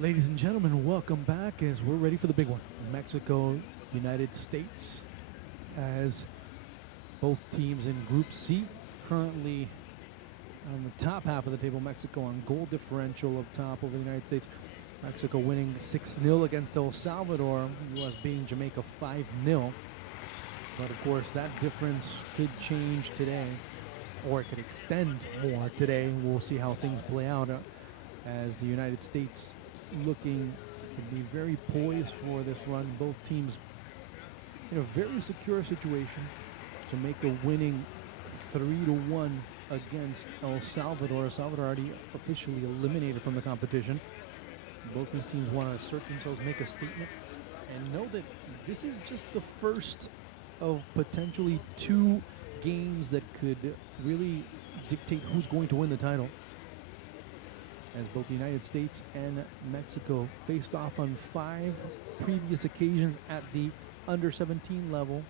Ladies and gentlemen, welcome back as we're ready for the big one. Mexico, United States, as both teams in Group C currently on the top half of the table. Mexico on goal differential up top over the United States. Mexico winning 6-0 against El Salvador, U.S. beating Jamaica 5-0. But of course, that difference could change today, or it could extend more today. We'll see how things play out as the United States looking to be very poised for this run. Both teams in a very secure situation. Jamaica winning 3-1 against El Salvador. El Salvador already officially eliminated from the competition. Both these teams want to assert themselves, make a statement, and know that this is just the first of potentially two games that could really dictate who's going to win the title, as both the United States and Mexico faced off on 5 previous occasions at the Under-17 level,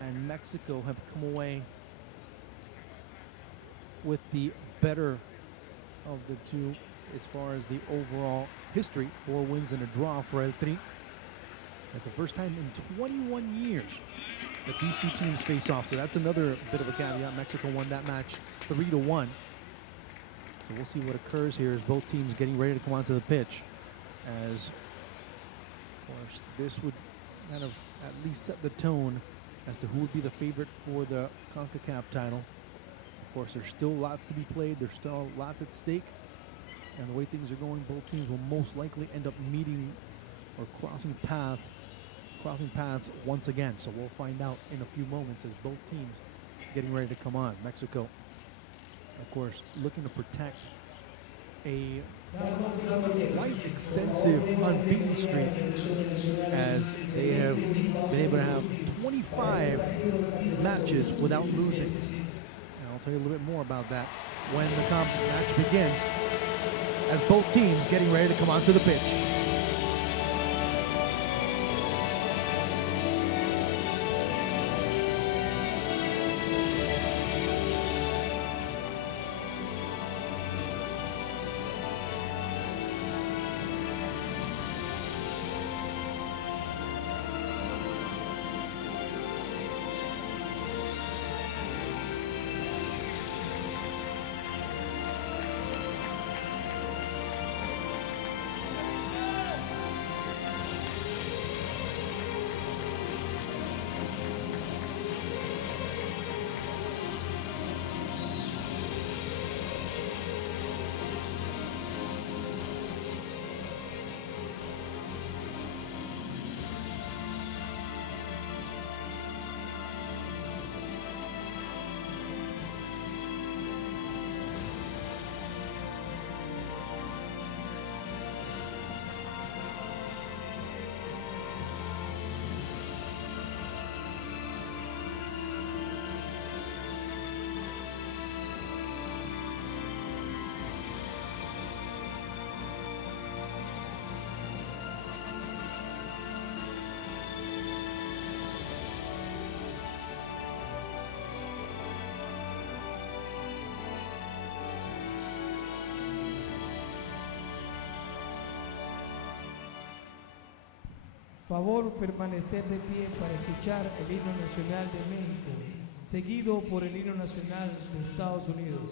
and Mexico have come away with the better of the two as far as the overall history. 4 wins and a draw for El Tri. That's the first time in 21 years that these two teams face off, so that's another bit of a caveat. Mexico won that match 3-1. So we'll see what occurs here as both teams getting ready to come onto the pitch. As, of course, this would kind of at least set the tone as to who would be the favorite for the Concacaf title. Of course, there's still lots to be played. There's still lots at stake. And the way things are going, both teams will most likely end up meeting or crossing paths once again. So we'll find out in a few moments as both teams getting ready to come on. Mexico, of course, looking to protect a quite extensive unbeaten streak, as they have been able to have 25 matches without losing. And I'll tell you a little bit more about that when the match begins, as both teams getting ready to come onto the pitch. Favor permanecer de pie para escuchar el himno nacional de México, seguido por el himno nacional de Estados Unidos.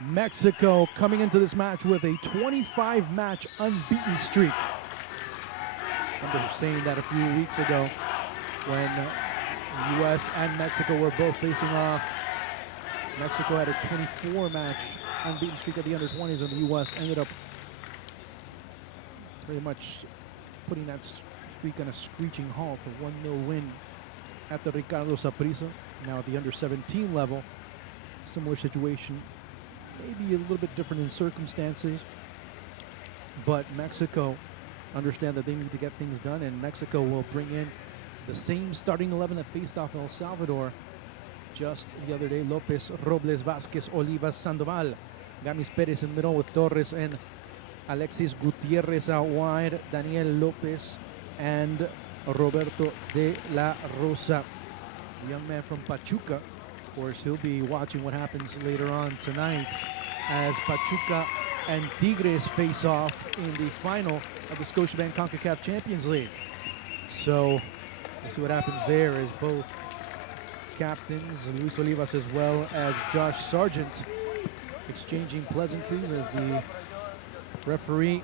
Mexico coming into this match with a 25-match unbeaten streak. I remember saying that a few weeks ago when the U.S. and Mexico were both facing off. Mexico had a 24-match unbeaten streak at the under-20s, and the U.S. ended up pretty much putting that streak on a screeching halt, a 1-0 win at the Ricardo Saprissa. Now at the under-17 level, similar situation, maybe a little bit different in circumstances, but Mexico understand that they need to get things done, and Mexico will bring in the same starting 11 that faced off El Salvador just the other day. Lopez, Robles, Vasquez, Olivas, Sandoval, Gamis Perez in the middle with Torres and Alexis Gutierrez out wide, Daniel Lopez and Roberto de la Rosa. The young man from Pachuca, of course, he'll be watching what happens later on tonight as Pachuca and Tigres face off in the final of the Scotiabank Concacaf Champions League. So we'll see what happens there as both captains, Luis Olivas as well as Josh Sargent, exchanging pleasantries as the referee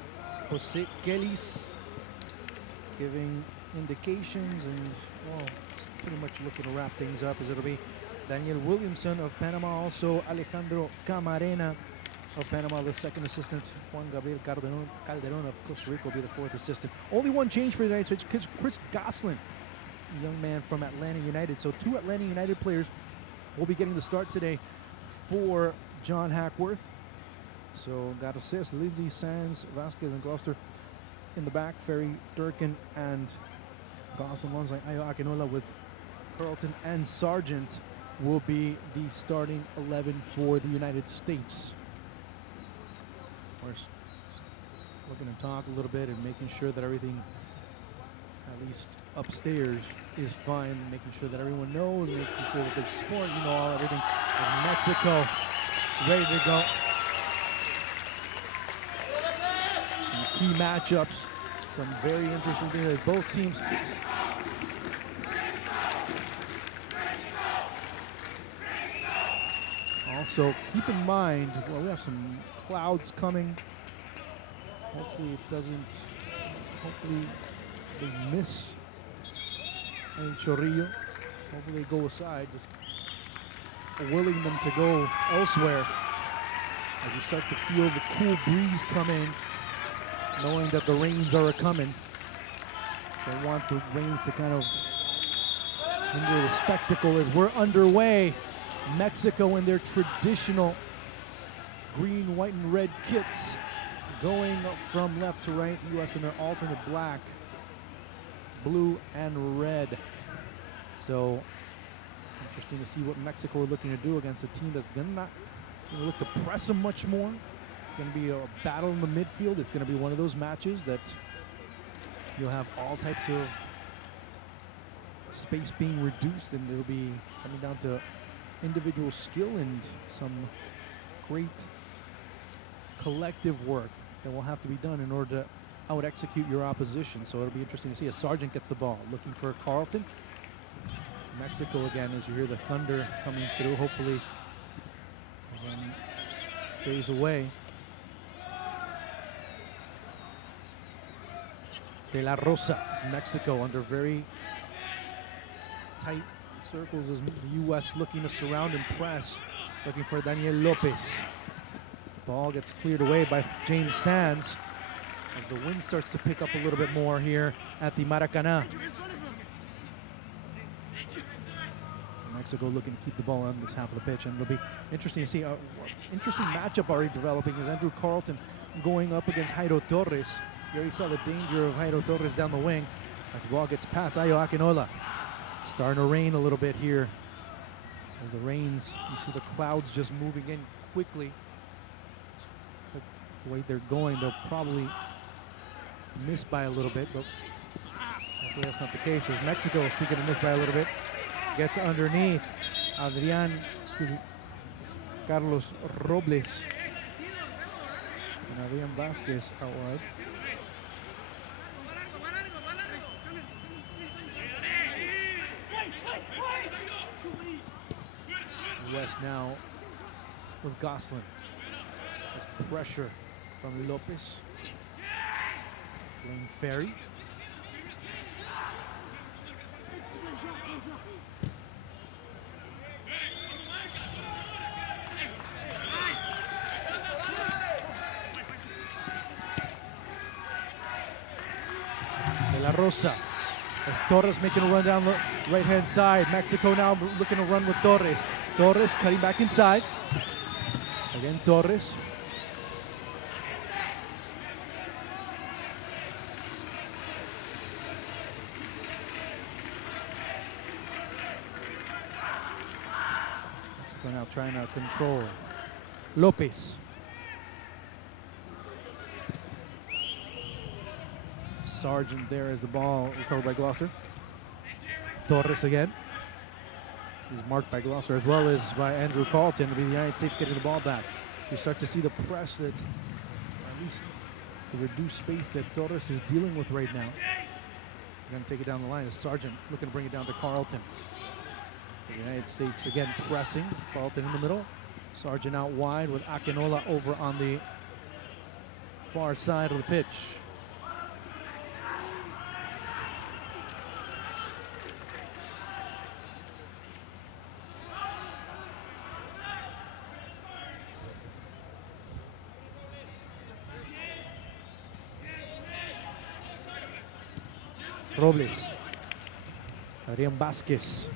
Jose Kelly's giving indications, and well, it's pretty much looking to wrap things up, as it'll be Daniel Williamson of Panama, also Alejandro Camarena of Panama, the second assistant. Juan Gabriel Calderon of Costa Rica will be the fourth assistant. Only one change for tonight, so it's Chris Goslin, a young man from Atlanta United. So two Atlanta United players will be getting the start today for John Hackworth. So got assists, Lindsay, Sands, Vasquez, and Gloucester in the back. Ferry, Durkin, and Goslin alongside Ayo Akinola with Carlton and Sargent will be the starting 11 for the United States. Of course, looking to talk a little bit and making sure that everything, at least upstairs, is fine, making sure that everyone knows, making sure that there's support, you know, everything. As Mexico ready to go. Some key matchups, some very interesting things that both teams. Also, keep in mind, well, we have some clouds coming. Hopefully it doesn't, hopefully they miss El Chorrillo. Hopefully they go aside, just willing them to go elsewhere as you start to feel the cool breeze come in, knowing that the rains are coming. Don't want the rains to kind of hinder the spectacle as we're underway. Mexico in their traditional green, white, and red kits, going from left to right. The U.S. in their alternate black, blue, and red. So interesting to see what Mexico are looking to do against a team that's going to look to press them much more. It's going to be a battle in the midfield. It's going to be one of those matches that you'll have all types of space being reduced, and it'll be coming down to individual skill and some great collective work that will have to be done in order to out-execute your opposition. So it'll be interesting to see as Sargent gets the ball, looking for Carlton. Mexico again, as you hear the thunder coming through. Hopefully stays away. De la Rosa is Mexico under very tight circles as the U.S. looking to surround and press, looking for Daniel Lopez. Ball gets cleared away by James Sands as the wind starts to pick up a little bit more here at the Maracanã. Mexico looking to keep the ball on this half of the pitch, and it'll be interesting to see. Interesting matchup already developing is Andrew Carlton going up against Jairo Torres. You already saw the danger of Jairo Torres down the wing as the ball gets past Ayo Akinola. Starting to rain a little bit here. As the rains, you see the clouds just moving in quickly. But the way they're going, they'll probably miss by a little bit, but hopefully that's not the case. As Mexico, speaking of miss by a little bit, gets underneath. Carlos Robles and Adrian Vasquez out wide. West now with Goslin. Nice pressure from Lopez. Blaine Ferry. De La Rosa. As Torres making a run down the right-hand side. Mexico now looking to run with Torres. Torres cutting back inside. Again, Torres. Mexico now trying to control. Lopez. Sargent there as the ball recovered by Gloucester. Torres again. He's marked by Gloucester as well as by Andrew Carlton. It'll be the United States getting the ball back. You start to see the press that, at least the reduced space that Torres is dealing with right now. We're going to take it down the line as Sargent looking to bring it down to Carlton. The United States again pressing. Carlton in the middle. Sargent out wide with Akinola over on the far side of the pitch. Robles. Adrian Vasquez.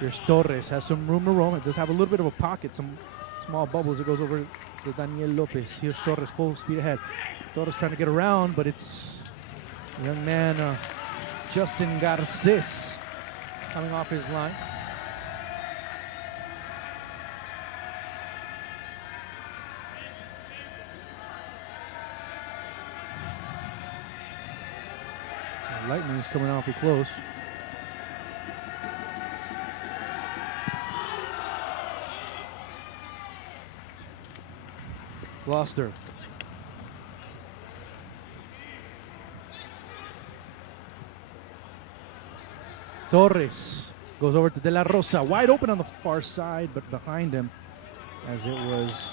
Here's Torres. Has some room to roam. It does have a little bit of a pocket. Some small bubbles. It goes over to Daniel Lopez. Here's Torres full speed ahead. Torres trying to get around, but it's the young man Justin Garces coming off his line. Lightning is coming awfully close. Gloucester. Torres goes over to De La Rosa. Wide open on the far side, but behind him, as it was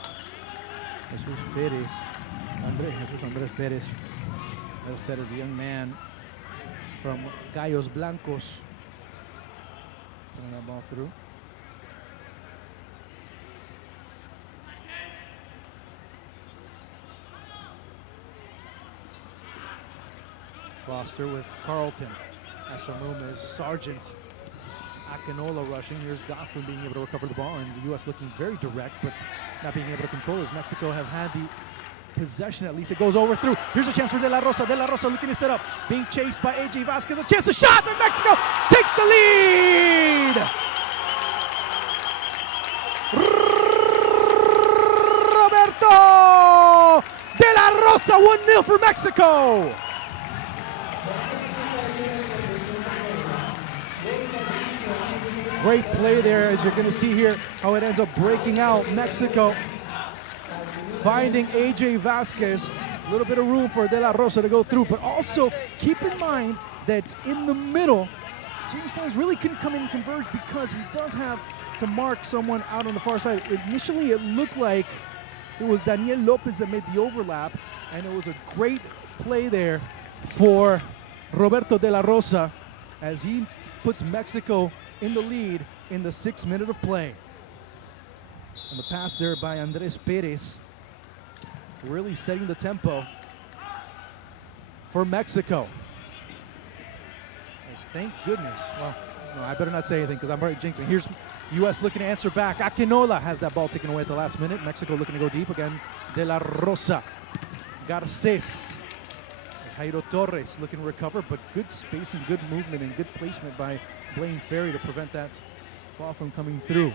Jesus Perez. Jesus Andres Perez. Andres Perez, the young man from Gallos Blancos. Putting that ball through. Gloucester with Carlton. Asamume is Sargent. Akinola rushing. Here's Gosselin being able to recover the ball, and the U.S. looking very direct, but not being able to control as Mexico have had the possession at least. It goes over through. Here's a chance for De La Rosa. De La Rosa looking to set up. Being chased by AJ Vasquez. A chance to shot, and Mexico takes the lead! Roberto De La Rosa, 1-0 for Mexico! Great play there, as you're going to see here, how it ends up breaking out. Mexico finding AJ Vasquez. A little bit of room for De La Rosa to go through, but also keep in mind that in the middle, James Sands really couldn't come in and converge because he does have to mark someone out on the far side. Initially, it looked like it was Daniel Lopez that made the overlap, and it was a great play there for Roberto De La Rosa as he puts Mexico in the lead in the 6th minute of play. And the pass there by Andres Perez, really setting the tempo for Mexico. Yes, thank goodness. Well, no, I better not say anything because I'm already jinxing. Here's U.S. looking to answer back. Akinola has that ball taken away at the last minute. Mexico looking to go deep again. De La Rosa. Garces. Jairo Torres looking to recover, but good spacing, good movement, and good placement by Blaine Ferry to prevent that ball from coming through.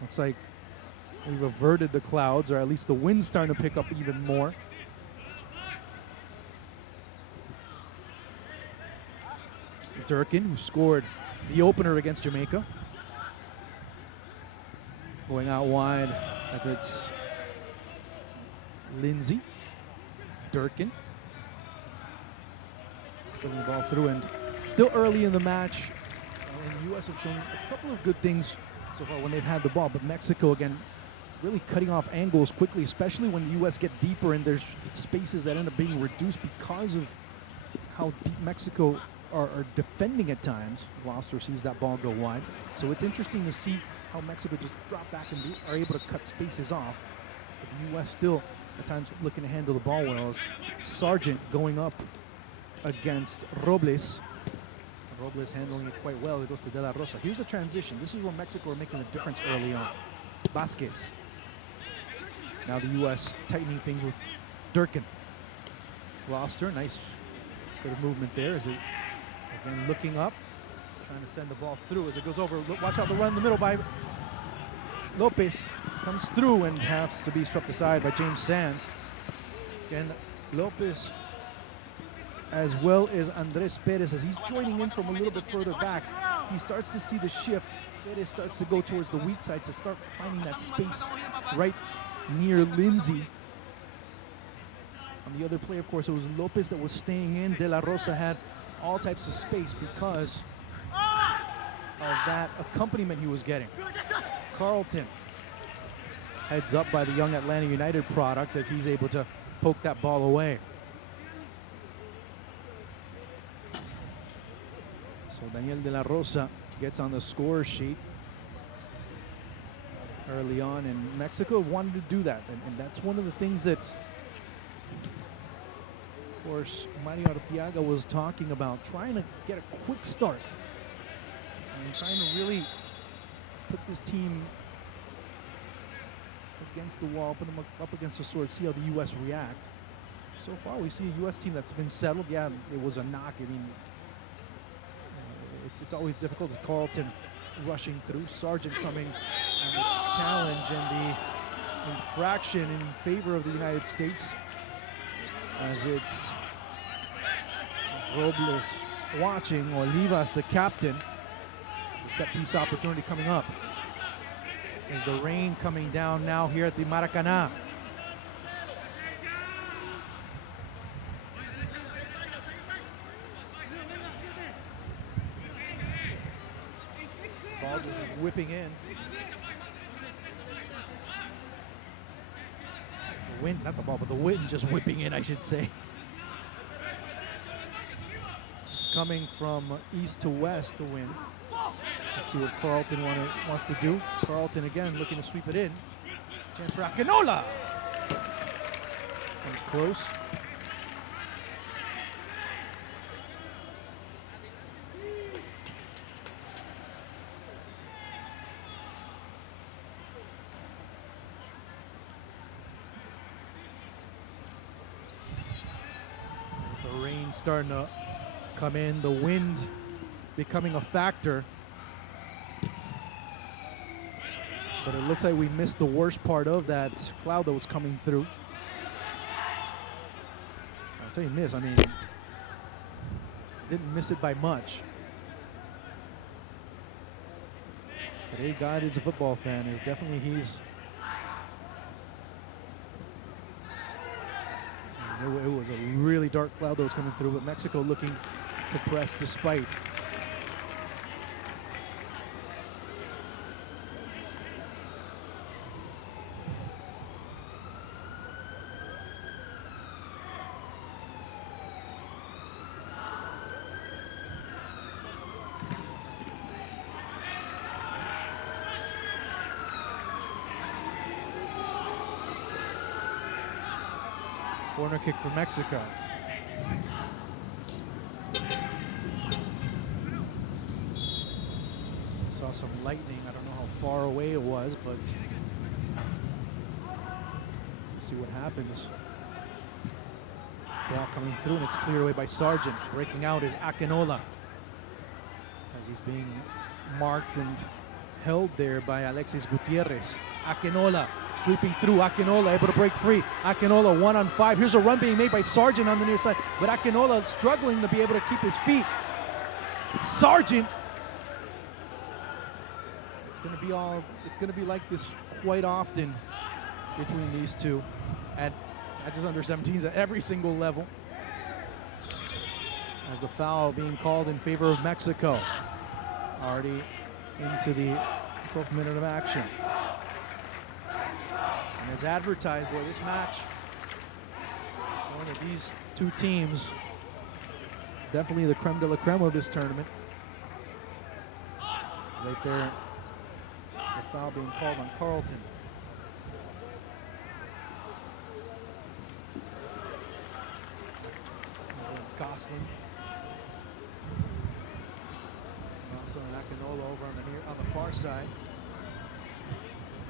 Looks like we've averted the clouds, or at least the wind's starting to pick up even more. Durkin, who scored the opener against Jamaica. Going out wide, it's Lindsay. Durkin. Spinning the ball through, and still early in the match. And the U.S. have shown a couple of good things so far when they've had the ball, but Mexico again really cutting off angles quickly, especially when the U.S. get deeper and there's spaces that end up being reduced because of how deep Mexico are defending at times. Gloucester sees that ball go wide. So it's interesting to see how Mexico just drop back and are able to cut spaces off. But the U.S. still at times looking to handle the ball well. As Sargent going up against Robles. Robles handling it quite well. It goes to De La Rosa. Here's a transition. This is where Mexico are making a difference early on. Vasquez. Now the U.S. tightening things with Durkin. Gloucester, nice bit of movement there. As it again looking up, trying to send the ball through as it goes over. Watch out, the run in the middle by Lopez. Comes through and has to be swept aside by James Sands. Again, Lopez as well as Andres Perez, as he's joining in from a little bit further back. He starts to see the shift. Perez starts to go towards the weak side to start finding that space right near Lindsay. On the other play, of course, it was Lopez that was staying in. De La Rosa had all types of space because of that accompaniment he was getting. Carlton heads up by the young Atlanta United product as he's able to poke that ball away. So Daniel De La Rosa gets on the score sheet early on, and Mexico wanted to do that, and that's one of the things that, of course, Mario Arteaga was talking about, trying to get a quick start and trying to really put this team against the wall, put them up against the sword, see how the U.S. react. So far, we see a U.S. team that's been settled. Yeah, it was a knock. I mean, it's always difficult with Carlton rushing through. Sargent coming and the challenge and the infraction in favor of the United States, as it's Robles watching, Olivas, the captain. The set piece opportunity coming up. As the rain coming down now here at the Maracanã. Ball just whipping in. The wind, not the ball, but the wind just whipping in, I should say. It's coming from east to west, the wind. Let's see what Carlton wants to do. Carlton again looking to sweep it in. Chance for Akinola. Comes close. As the rain starting to come in, the wind becoming a factor. But it looks like we missed the worst part of that cloud that was coming through. I'll tell you, miss. I mean, didn't miss it by much. Today, God is a football fan. Is definitely he's. It was a really dark cloud that was coming through, but Mexico looking to press despite. Corner kick for Mexico. Saw some lightning. I don't know how far away it was, but we'll see what happens. Ball coming through, and it's cleared away by Sargent. Breaking out is Akinola, as he's being marked and held there by Alexis Gutierrez. Akinola sweeping through. Akinola able to break free. Akinola 1-on-5. Here's a run being made by Sargent on the near side, but Akinola struggling to be able to keep his feet. Sargent. It's going to be like this quite often between these two at just under-17s at every single level. As the foul being called in favor of Mexico. Already into the 12th minute of action. And as advertised, boy, this match showing that these two teams definitely the creme de la creme of this tournament. Right there, the foul being called on Carlton. Gosselin. Gosselin and Akinola over on the far side.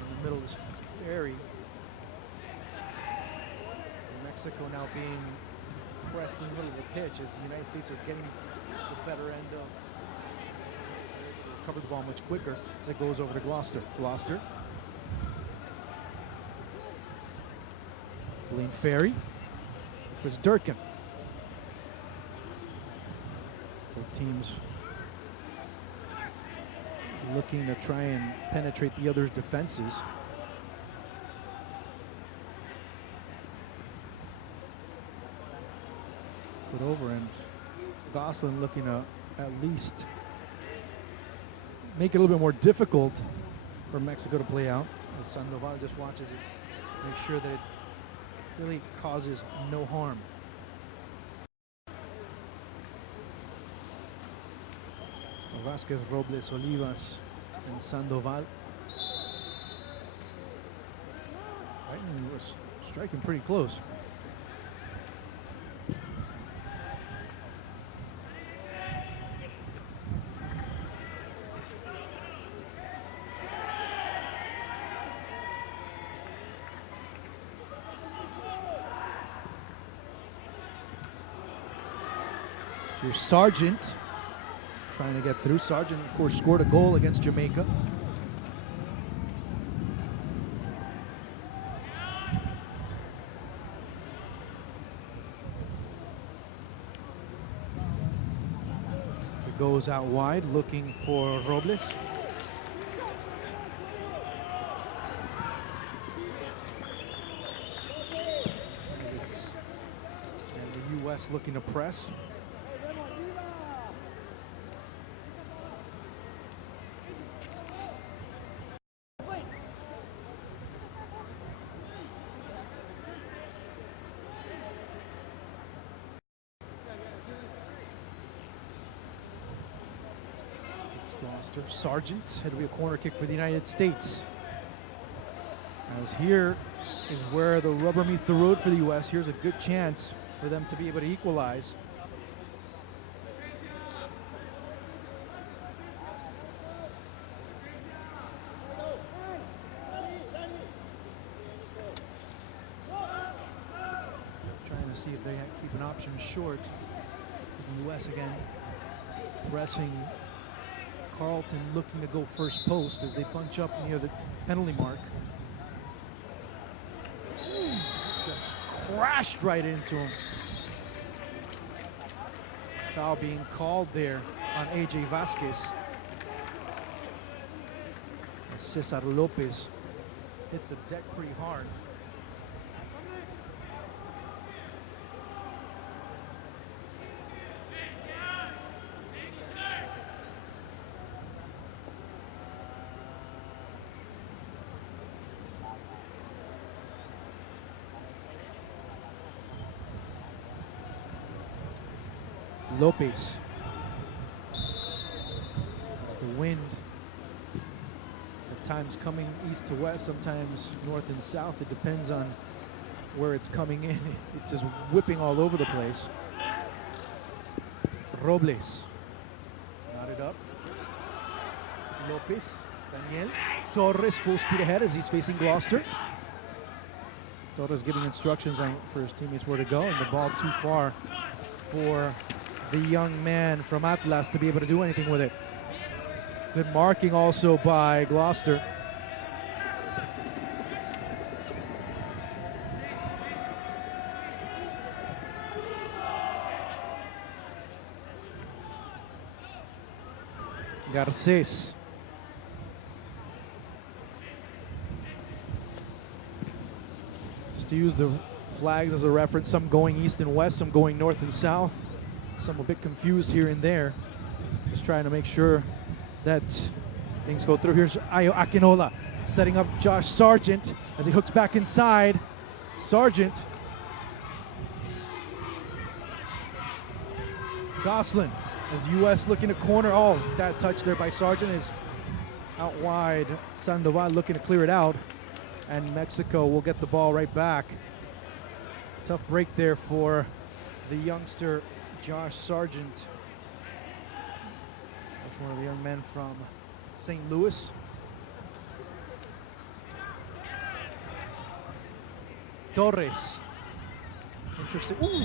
In the middle is Ferry. Mexico now being pressed in the middle of the pitch as the United States are getting the better end of. Recover the ball much quicker as it goes over to Gloucester. Gloucester. Blaine Ferry. There's Durkin. Both teams looking to try and penetrate the other's defenses. Put over, and Gosselin looking to at least make it a little bit more difficult for Mexico to play out. As Sandoval just watches it, make sure that it really causes no harm. So Vasquez, Robles, Olivas, and Sandoval. Lightning was striking pretty close. Here's Sargent trying to get through. Sargent, of course, scored a goal against Jamaica. It goes out wide, looking for Robles. And the U.S. looking to press. Gloucester. Sargent. It'll be a corner kick for the United States. As here is where the rubber meets the road for the U.S. Here's a good chance for them to be able to equalize. Trying to see if they keep an option short. The U.S. again pressing. Carlton looking to go first post as they bunch up near the penalty mark. Just crashed right into him. Foul being called there on AJ Vasquez. And Cesar Lopez hits the deck pretty hard. Lopez. The wind at times coming east to west, sometimes north and south. It depends on where it's coming in. It's just whipping all over the place. Robles. Got it up. Lopez. Daniel. Torres full speed ahead as he's facing Gloucester. Torres giving instructions on for his teammates where to go, and the ball too far for the young man from Atlas to be able to do anything with it. Good marking also by Gloucester. Garcés. Just to use the flags as a reference, some going east and west, some going north and south. Some a bit confused here and there. Just trying to make sure that things go through. Here's Ayo Akinola setting up Josh Sargent as he hooks back inside. Sargent. Gosselin as U.S. looking to corner. Oh, that touch there by Sargent is out wide. Sandoval looking to clear it out. And Mexico will get the ball right back. Tough break there for the youngster Josh Sargent. That's one of the young men from St. Louis. Torres. Interesting. Ooh.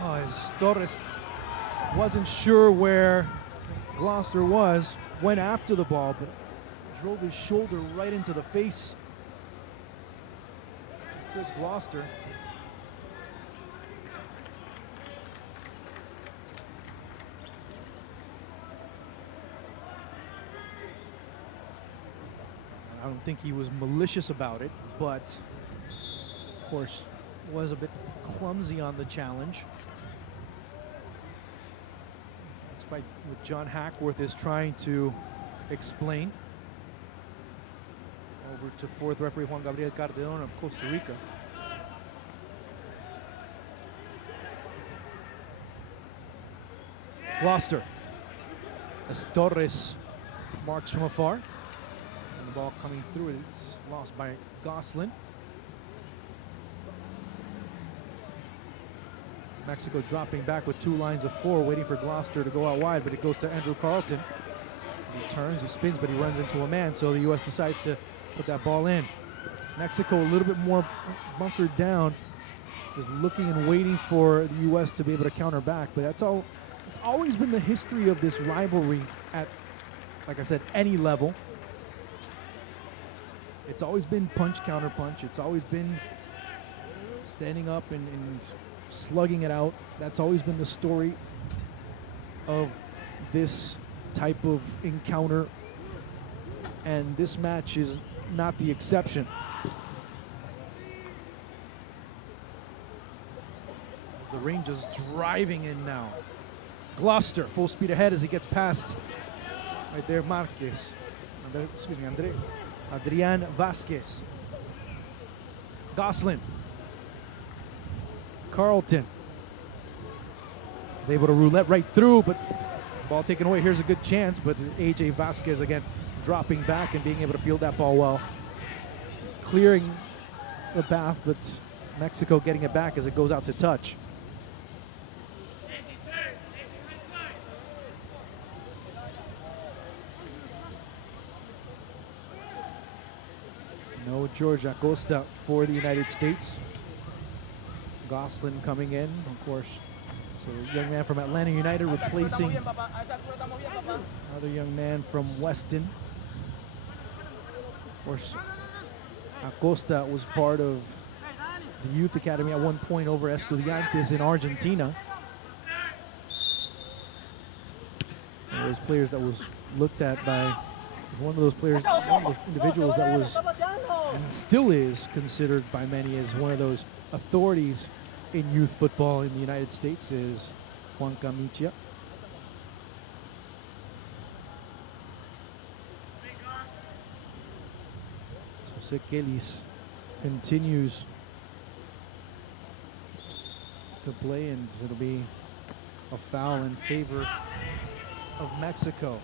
Oh, as Torres wasn't sure where Gloucester was, went after the ball, but drove his shoulder right into the face. Chris Gloucester. I don't think he was malicious about it, but of course was a bit clumsy on the challenge. Despite what John Hackworth is trying to explain. Over to fourth referee Juan Gabriel Cardeon of Costa Rica. Gloucester as Torres marks from afar. And the ball coming through, it's lost by Gosselin. Mexico dropping back with two lines of four, waiting for Gloucester to go out wide, but it goes to Andrew Carlton. As he turns, he spins, but he runs into a man, so the U.S. decides to put that ball in. Mexico a little bit more bunkered down, just looking and waiting for the U.S. to be able to counter back, but that's all. It's always been the history of this rivalry at, like I said, any level. It's always been punch, counter punch. It's always been standing up and slugging it out. That's always been the story of this type of encounter, and this match is not the exception. The Rangers driving in now. Gloucester full speed ahead as he gets past right there Marquez. Adrian Vasquez. Gosselin. Carlton is able to roulette right through, but ball taken away. Here's a good chance, but AJ Vasquez again dropping back and being able to field that ball well. Clearing the path, but Mexico getting it back as it goes out to touch. No George Acosta for the United States. Gosselin coming in, of course. So the young man from Atlanta United replacing another young man from Weston. Of course, Acosta was part of the youth academy at one point over Estudiantes in Argentina. One of those players that was looked at by, one of those players, one of those individuals that was, and still is considered by many as one of those authorities in youth football in the United States, is Juan Camichia. So Sekelis continues to play, and it'll be a foul in favor of Mexico.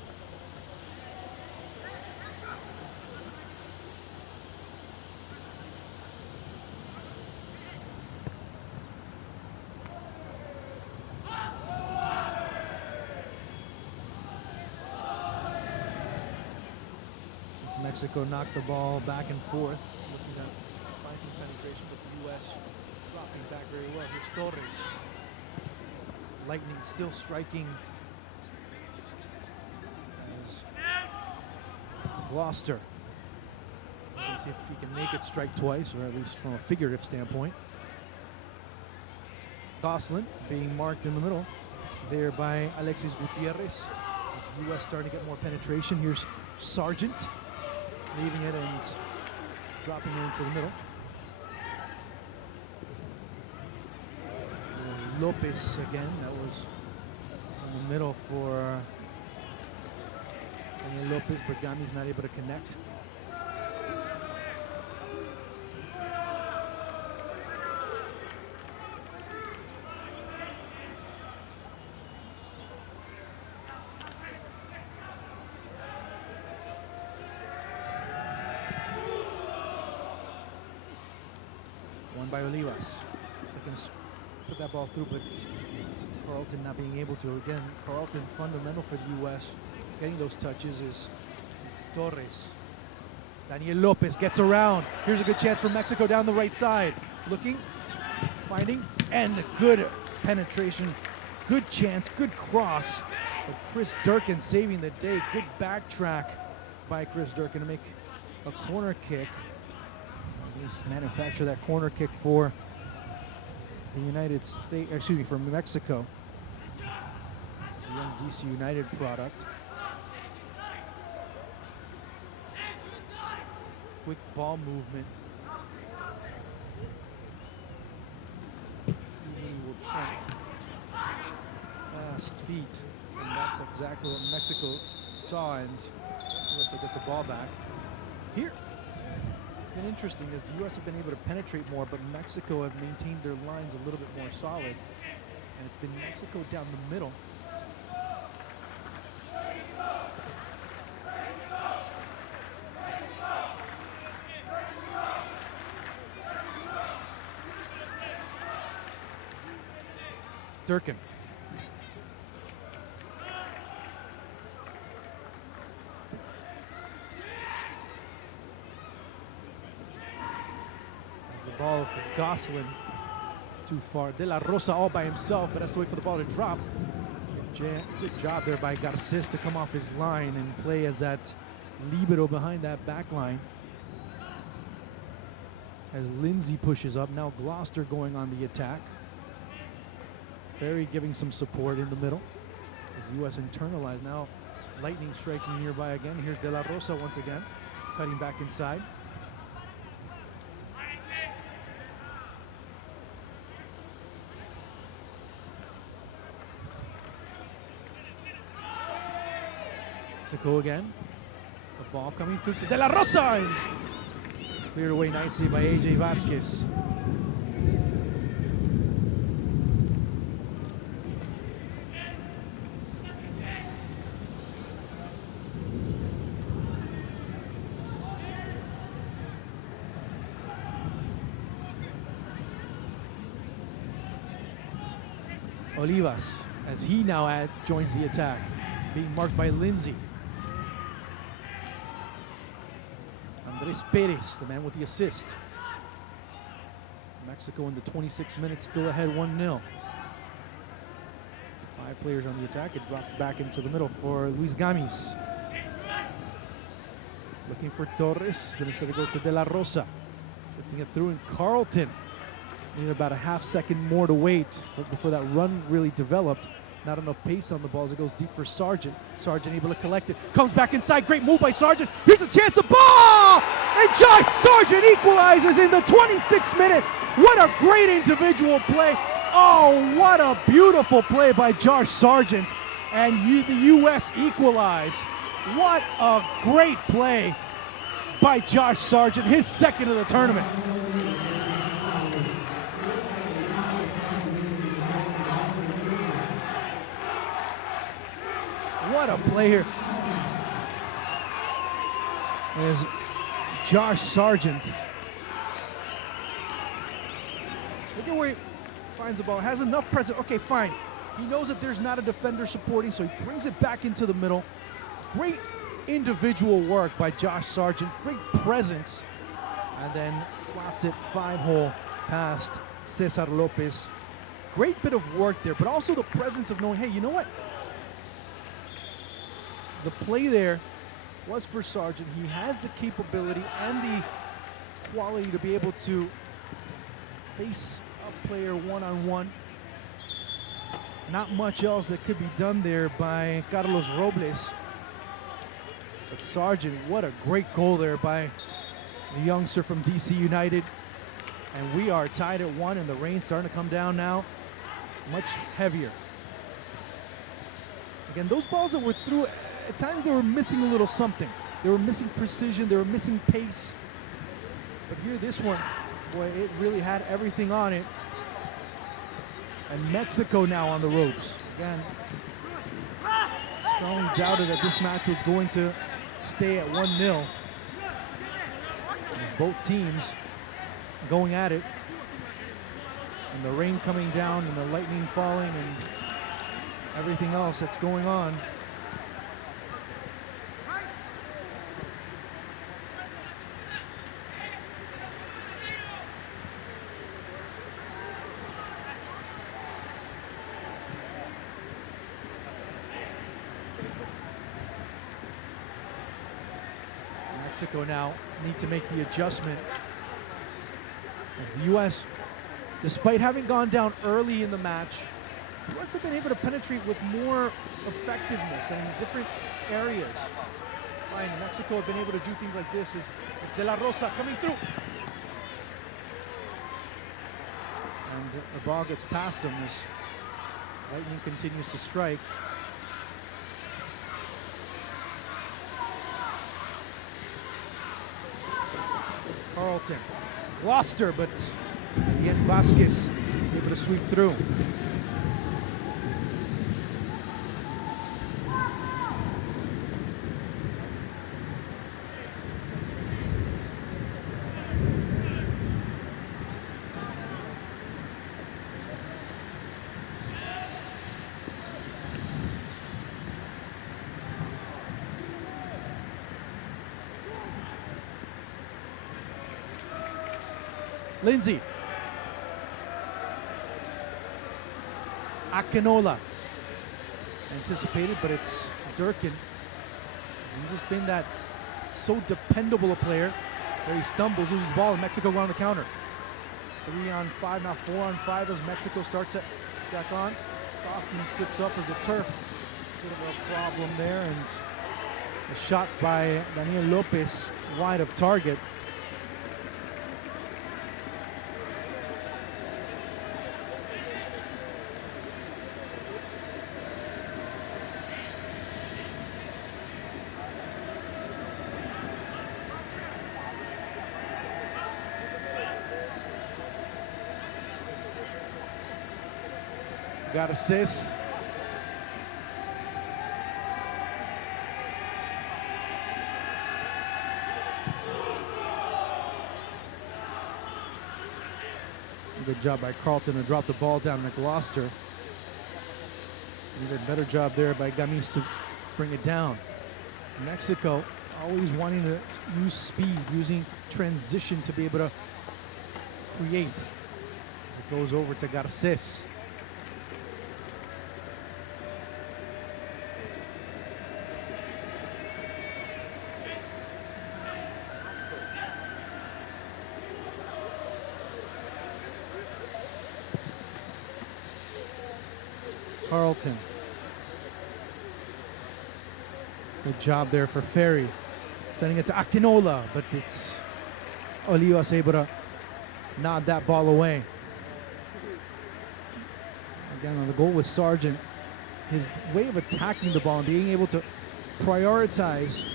Mexico knocked the ball back and forth, looking to find some penetration, but the U.S. dropping back very well. Here's Torres. Lightning still striking as Gloucester. Let's see if he can make it strike twice, or at least from a figurative standpoint. Gosselin being marked in the middle there by Alexis Gutierrez. The U.S. starting to get more penetration. Here's Sargent, leaving it and dropping it into the middle. Lopez again, that was in the middle for Daniel Lopez. Bergami's not able to connect. by Olivas. They can put that ball through, but Carlton not being able to. Again, Carlton fundamental for the U.S. Getting those touches is Torres. Daniel Lopez gets around. Here's a good chance for Mexico down the right side. Looking, finding, and a good penetration. Good chance, good cross. But Chris Durkin saving the day. Good backtrack by Chris Durkin to make a corner kick. At least manufacture that corner kick for the United States, excuse me, for Mexico. It's a young DC United product. Quick ball movement. Usually will try fast feet, and that's exactly what Mexico saw, and US will get the ball back. Here, it's been interesting as the US have been able to penetrate more, but Mexico have maintained their lines a little bit more solid, and it's been Mexico down the middle. Durkin. There's the ball for Gosselin. Too far. De La Rosa all by himself, but has to wait for the ball to drop. Good job there by Garces to come off his line and play as that libero behind that back line. As Lindsay pushes up, now Gloucester going on the attack. Ferry giving some support in the middle. As U.S. internalized now. Lightning striking nearby again. Here's De La Rosa once again, cutting back inside. Mexico again. The ball coming through to De La Rosa. And cleared away nicely by AJ Vasquez. Olivas, as he now joins the attack, being marked by Lindsay. Andres Perez, the man with the assist. Mexico in the 26 minutes, still ahead 1-0. 5 players on the attack. It drops back into the middle for Luis Gamis. Looking for Torres, but instead it goes to De La Rosa. Lifting it through, and Carlton needed about a half second more to wait before that run really developed. Not enough pace on the ball as it goes deep for Sargent. Sargent able to collect it. Comes back inside. Great move by Sargent. Here's a chance. The ball! And Josh Sargent equalizes in the 26th minute. What a great individual play. Oh, what a beautiful play by Josh Sargent. And the U.S. equalize. What a great play by Josh Sargent. His second of the tournament. What a play here. There's Josh Sargent. Look at where he finds the ball. Has enough presence. Okay, fine. He knows that there's not a defender supporting, so he brings it back into the middle. Great individual work by Josh Sargent. Great presence. And then slots it 5-hole past Cesar Lopez. Great bit of work there, but also the presence of knowing, hey, you know what? The play there was for Sargent. He has the capability and the quality to be able to face a player one-on-one. Not much else that could be done there by Carlos Robles. But Sargent, what a great goal there by the youngster from DC United. And we are tied at 1, and the rain's starting to come down now. Much heavier. Again, those balls that were through, at times they were missing a little something. They were missing precision, they were missing pace. But here, this one, boy, it really had everything on it. And Mexico now on the ropes. Again, strongly doubted that this match was going to stay at 1-0. As both teams going at it. And the rain coming down and the lightning falling and everything else that's going on. Mexico now need to make the adjustment as the U.S., despite having gone down early in the match, the U.S. have been able to penetrate with more effectiveness and in different areas. Fine, Mexico have been able to do things like this. It's De La Rosa coming through. And the ball gets past him as lightning continues to strike. Carlton, Gloucester, but again Vasquez able to sweep through. Lindsay. Akinola. Anticipated, but it's Durkin. He's just been that so dependable a player. There he stumbles, loses the ball, and Mexico go on the counter. 3 on 5, now 4 on 5 as Mexico start to stack on. Boston slips up as a turf. Bit of a problem there, and a shot by Daniel Lopez wide of target. Got assist. Good job by Carlton to drop the ball down to Gloucester. Even better job there by Gamis to bring it down. Mexico always wanting to use speed, using transition to be able to create. As it goes over to Garces. Carlton. Good job there for Ferry. Sending it to Akinola, but it's Olivas able to nod that ball away. Again, on the goal with Sargent, his way of attacking the ball and being able to prioritize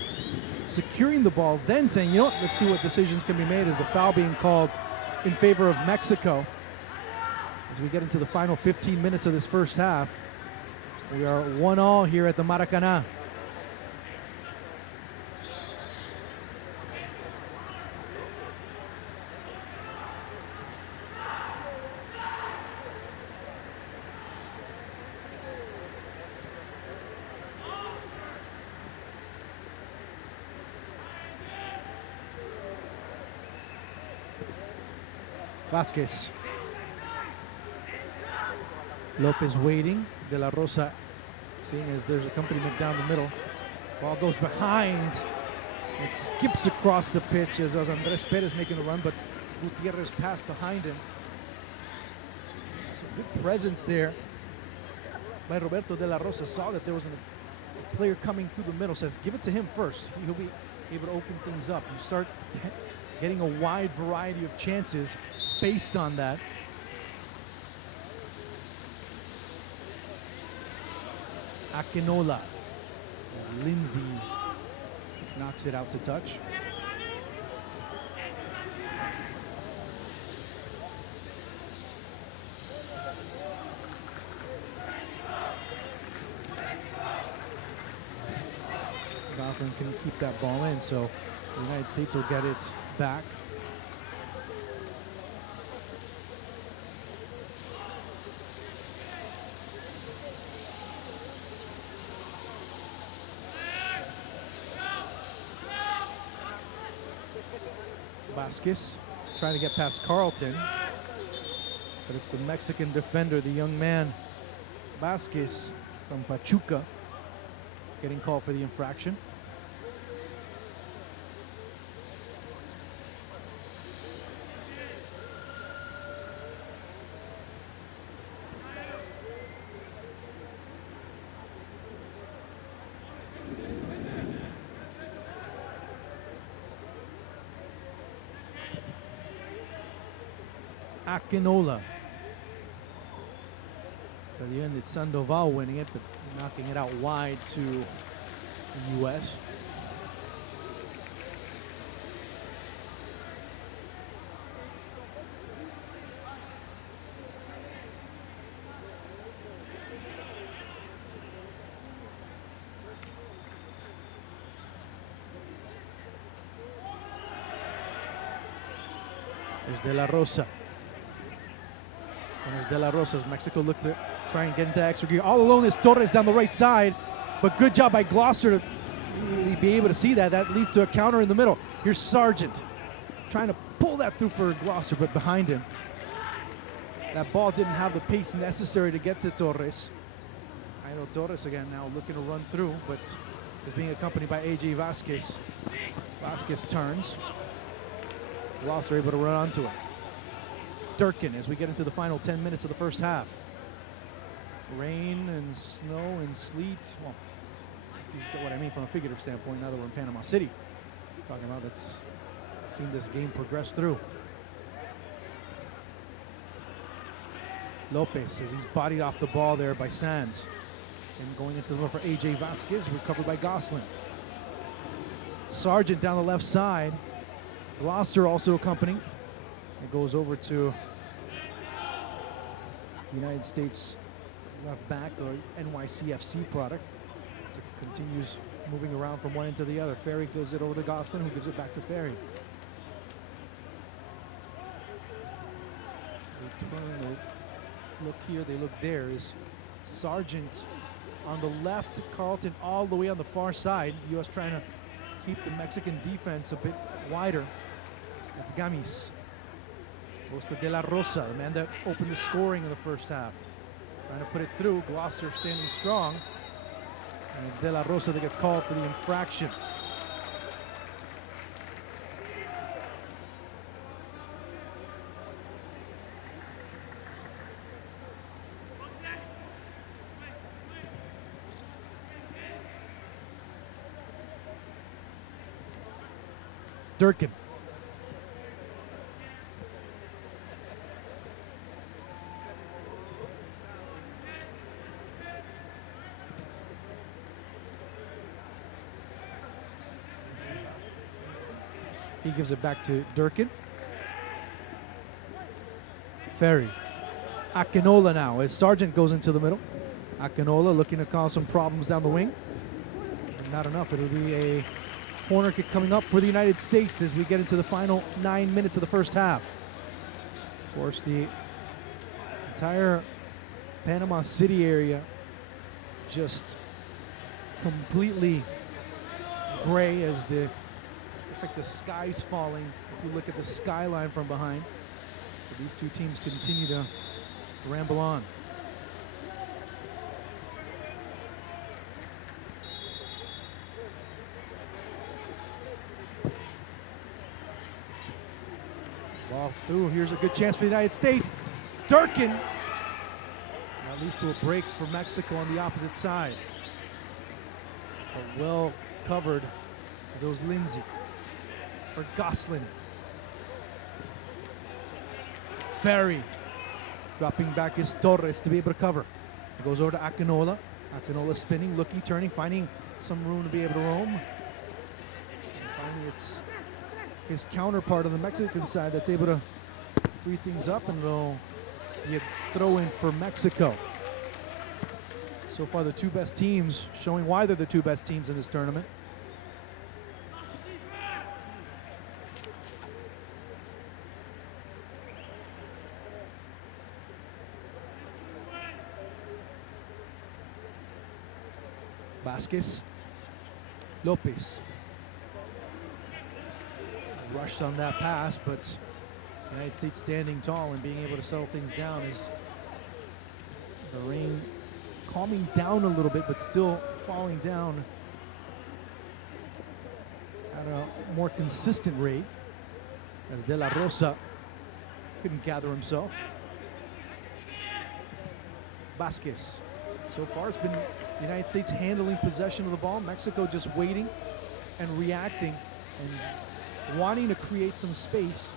securing the ball, then saying, you know what, let's see what decisions can be made, as the foul being called in favor of Mexico. As we get into the final 15 minutes of this first half, we are 1-1 here at the Maracanã. Vasquez. Lopez waiting. De La Rosa, seeing as there's accompaniment down the middle. Ball goes behind. It skips across the pitch as Andres Perez making the run, but Gutierrez passed behind him. So good presence there by Roberto De La Rosa. Saw that there was a player coming through the middle. Says, give it to him first. He'll be able to open things up. You start getting a wide variety of chances based on that. Akinola as Lindsay knocks it out to touch. Gosselin can keep that ball in, so the United States will get it back. Vasquez trying to get past Carlton, but it's the Mexican defender, the young man, Vasquez from Pachuca, getting called for the infraction. Akinola. So at the end, it's Sandoval winning it, but knocking it out wide to the U.S. There's De La Rosa. And as De La Rosa's Mexico look to try and get into extra gear. All alone is Torres down the right side, but good job by Gloucester to really be able to see that. That leads to a counter in the middle. Here's Sargent trying to pull that through for Gloucester, but behind him. That ball didn't have the pace necessary to get to Torres. I know Torres again now looking to run through, but is being accompanied by AJ Vasquez. Vasquez turns. Gloucester able to run onto it. Durkin as we get into the final 10 minutes of the first half. Rain and snow and sleet. Well, if you get what I mean from a figurative standpoint, now that we're in Panama City. Talking about that's seen this game progress through. Lopez as he's bodied off the ball there by Sands. And going into the middle for AJ Vasquez, recovered by Gosselin. Sargent down the left side. Gloucester also accompanying. It goes over to United States left back, the NYCFC product. As it continues moving around from one end to the other. Ferry gives it over to Gosselin, who gives it back to Ferry. They turn, they look here, they look there. Is Sargent on the left, Carlton all the way on the far side. U.S. trying to keep the Mexican defense a bit wider. It's Gamis. Goes to De La Rosa, the man that opened the scoring in the first half. Trying to put it through. Gloucester standing strong. And it's De La Rosa that gets called for the infraction. Durkin. He gives it back to Durkin. Ferry. Akinola now as Sargent goes into the middle. Akinola looking to cause some problems down the wing. And not enough. It'll be a corner kick coming up for the United States as we get into the final 9 minutes of the first half. Of course, the entire Panama City area just completely gray as the looks like the sky's falling if you look at the skyline from behind. But these two teams continue to ramble on. Ball through. Here's a good chance for the United States. Durkin. That leads to a break for Mexico on the opposite side. But well covered. Those Lindsay. For Gosselin. Ferry. Dropping back is Torres to be able to cover. It goes over to Akinola. Akinola spinning, looking, turning, finding some room to be able to roam. And finally it's his counterpart on the Mexican side that's able to free things up, and it'll be a throw in for Mexico. So far the two best teams, showing why they're the two best teams in this tournament. Vasquez, Lopez. rushed on that pass, but United States standing tall and being able to settle things down as the rain calming down a little bit, but still falling down at a more consistent rate as De La Rosa couldn't gather himself. Vasquez. So far it's been the United States handling possession of the ball, Mexico just waiting and reacting and wanting to create some space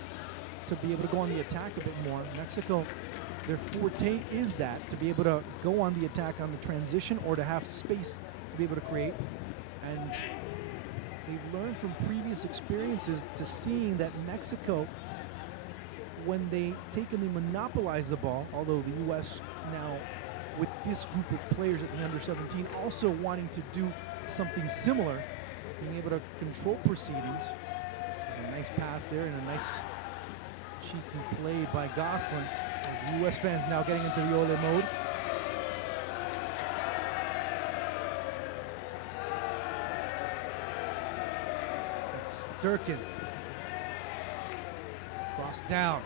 to be able to go on the attack a bit more. Mexico, their forte is that, to be able to go on the attack on the transition or to have space to be able to create. And they've learned from previous experiences to seeing that Mexico, when they take and they monopolize the ball, although the U.S. now with this group of players at the Under-17 also wanting to do something similar, being able to control proceedings. There's a nice pass there and a nice cheeky play by Gosselin as the U.S. fans now getting into the Ole mode. It's Durkin. Cross down.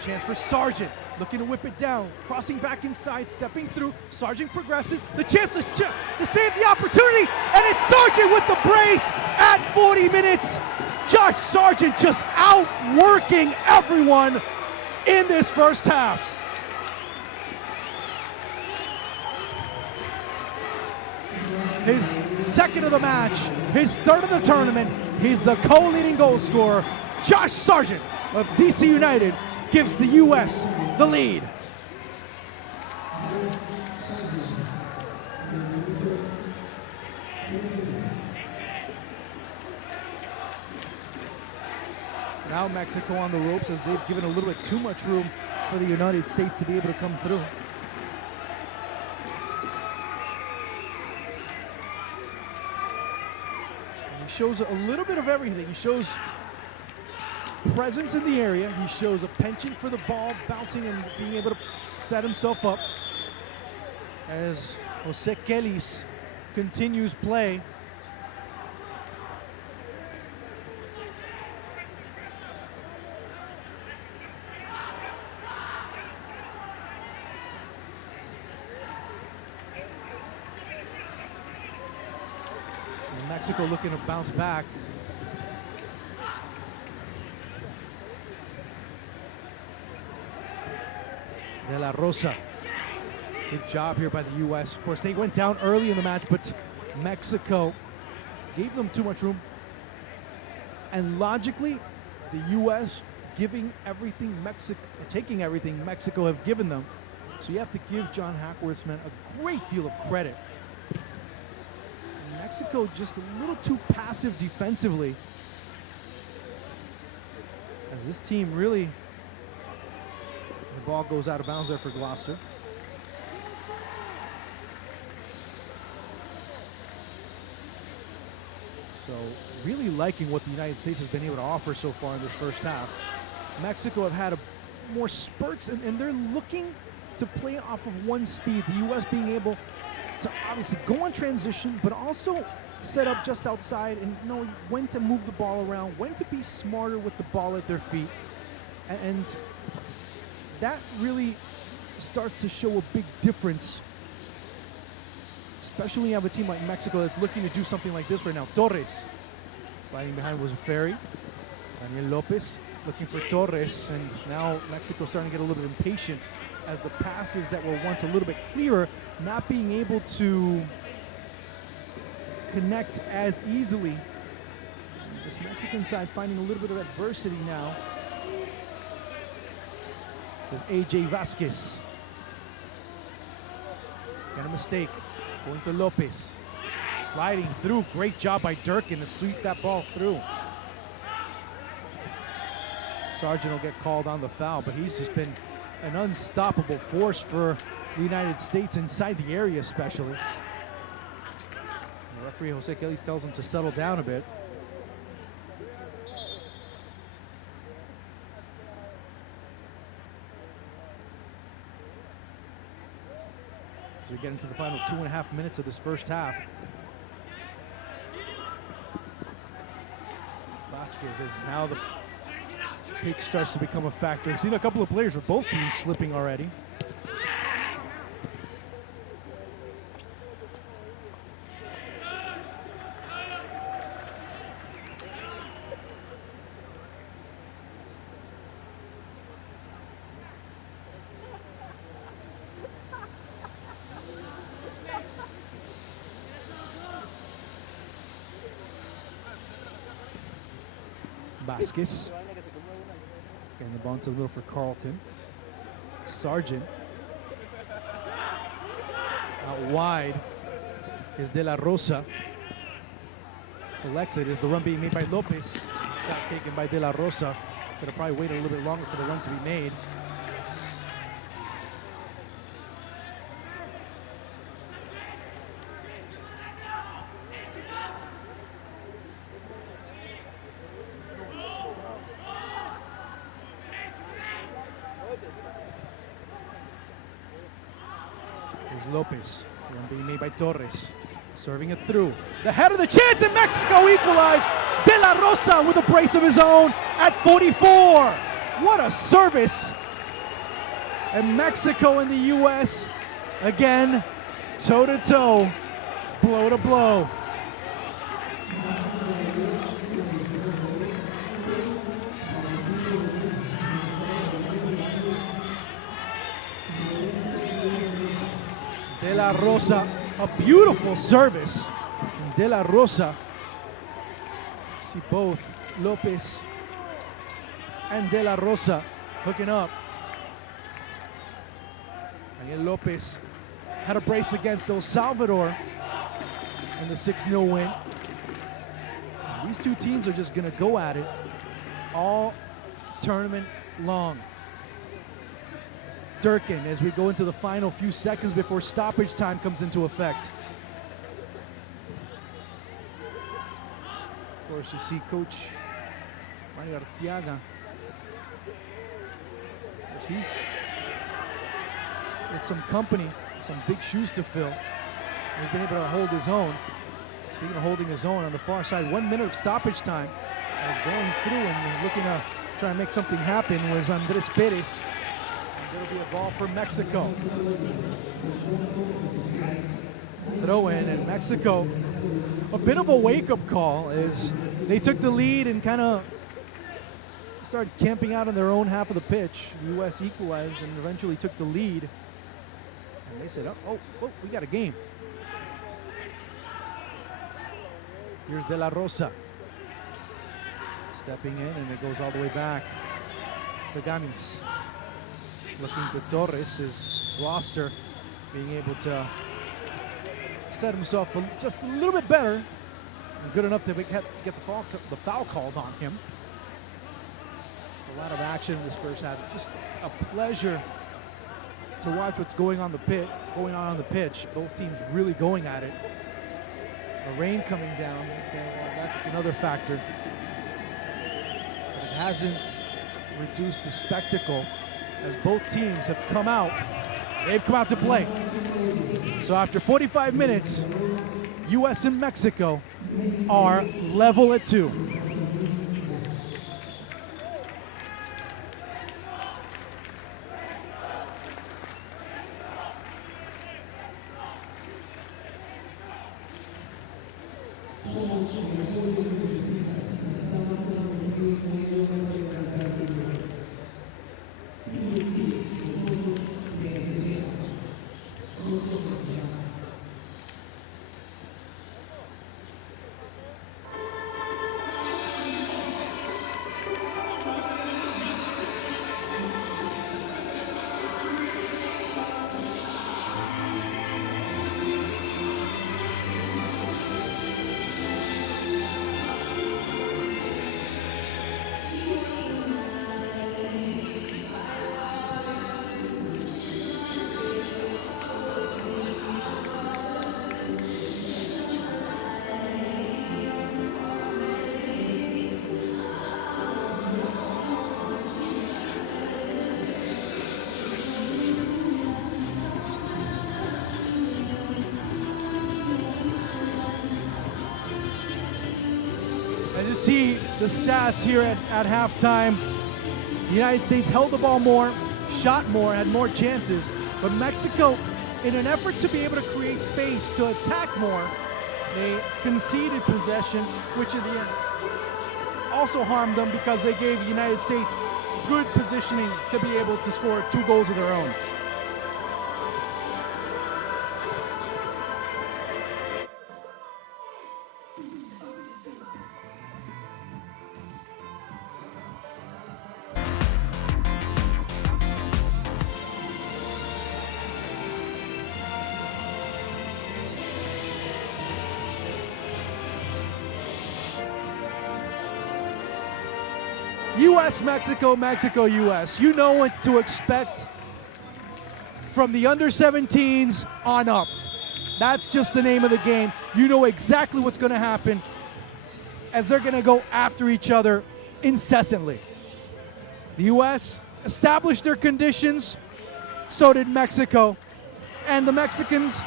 Chance for Sargent, looking to whip it down, crossing back inside, stepping through. Sargent progresses, the chance to save the opportunity, and it's Sargent with the brace at 40 minutes. Josh Sargent just outworking everyone in this first half. His second of the match, his third of the tournament. He's the co-leading goal scorer. Josh Sargent of DC United gives the U.S. the lead. Now Mexico on the ropes as they've given a little bit too much room for the United States to be able to come through. And he shows a little bit of everything. He shows presence in the area. He shows a penchant for the ball, bouncing and being able to set himself up as Jose Kelly's continues play. And Mexico looking to bounce back. De La Rosa. Good job here by the U.S. Of course, they went down early in the match, but Mexico gave them too much room. And logically, the U.S. giving everything Mexico, taking everything Mexico have given them. So you have to give John Hackworth's men a great deal of credit. Mexico just a little too passive defensively, as this team really, the ball goes out of bounds there for Gloucester. So really liking what the United States has been able to offer so far in this first half. Mexico have had more spurts, and they're looking to play off of one speed. The U.S. being able to obviously go on transition, but also set up just outside and know when to move the ball around, when to be smarter with the ball at their feet. And that really starts to show a big difference, especially when you have a team like Mexico that's looking to do something like this right now. Torres, sliding behind was Ferry. Daniel Lopez looking for Torres, and now Mexico starting to get a little bit impatient as the passes that were once a little bit clearer, not being able to connect as easily. This Mexican side finding a little bit of adversity now. There's A.J. Vasquez. Got a mistake. Going to Lopez. Sliding through. Great job by Durkin to sweep that ball through. Sargent will get called on the foul, but he's just been an unstoppable force for the United States inside the area especially. The referee, Jose Kelly, tells him to settle down a bit. As we get into the final 2.5 minutes of this first half. Vasquez as now the pitch starts to become a factor. We've seen a couple of players with both teams slipping already. Vasquez. Getting the ball into the middle for Carlton. Sargent. Out wide is De La Rosa. Collects it. Is the run being made by Lopez. Shot taken by De La Rosa. Could have probably waited a little bit longer for the run to be made. Lopez, run being made by Torres, serving it through. The head of the chance, and Mexico equalized. De La Rosa with a brace of his own at 44. What a service. And Mexico and the U.S. again, toe-to-toe, blow-to-blow. De La Rosa, a beautiful service. De La Rosa, see both Lopez and De La Rosa hooking up. Again, Lopez had a brace against El Salvador in the 6-0 win. These two teams are just gonna go at it all tournament long. Durkin as we go into the final few seconds before stoppage time comes into effect. Of course, you see Coach Mario Arteaga. He's with some company, some big shoes to fill. He's been able to hold his own. Speaking of holding his own, on the far side, 1 minute of stoppage time. As going through and looking to try and make something happen was Andres Perez. It'll be a ball for Mexico. Throw in, and Mexico, a bit of a wake-up call as they took the lead and kind of started camping out on their own half of the pitch. U.S. equalized and eventually took the lead. And they said, oh, we got a game. Here's De La Rosa. Stepping in, and it goes all the way back to Gamis. Looking to Torres, his roster being able to set himself just a little bit better. Good enough to get the foul called on him. Just a lot of action in this first half. Just a pleasure to watch what's going on on the pitch. Both teams really going at it. The rain coming down, okay, well, that's another factor. But it hasn't reduced the spectacle as both teams have come out. They've come out to play. So after 45 minutes, U.S. and Mexico are level at 2. just see the stats here at halftime. The United States held the ball more, shot more, had more chances, but Mexico, in an effort to be able to create space to attack more, they conceded possession, which in the end also harmed them because they gave the United States good positioning to be able to score 2 goals of their own. U.S. Mexico, Mexico U.S. You know what to expect from the under-17s on up. That's just the name of the game. You know exactly what's going to happen as they're going to go after each other incessantly. The U.S. established their conditions, so did Mexico, and the Mexicans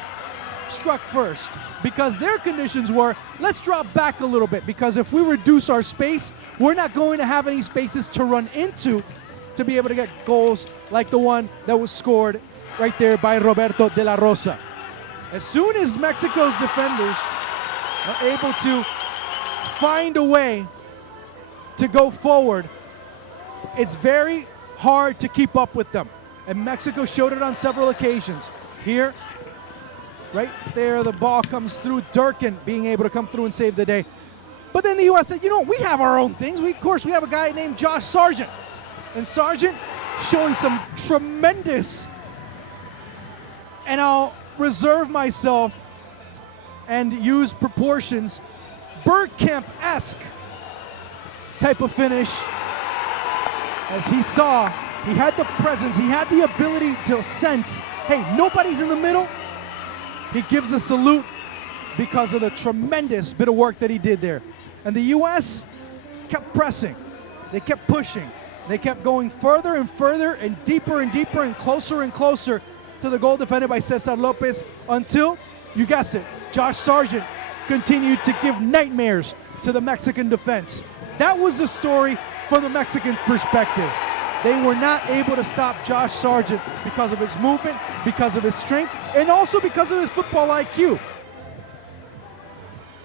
struck first because their conditions were, let's drop back a little bit, because if we reduce our space, we're not going to have any spaces to run into to be able to get goals like the one that was scored right there by Roberto de la Rosa. As soon as Mexico's defenders are able to find a way to go forward, it's very hard to keep up with them. And Mexico showed it on several occasions. Here, right there, the ball comes through. Durkin being able to come through and save the day. But then the U.S. said, you know, we have our own things. Of course, we have a guy named Josh Sargent. And Sargent showing some tremendous, and I'll reserve myself and use proportions, Bergkamp-esque type of finish. As he saw, he had the presence, he had the ability to sense, hey, nobody's in the middle. He gives a salute because of the tremendous bit of work that he did there. And the U.S. kept pressing. They kept pushing. They kept going further and further and deeper and closer to the goal defended by Cesar Lopez until, you guessed it, Josh Sargent continued to give nightmares to the Mexican defense. That was the story from the Mexican perspective. They were not able to stop Josh Sargent because of his movement, because of his strength, and also because of his football IQ.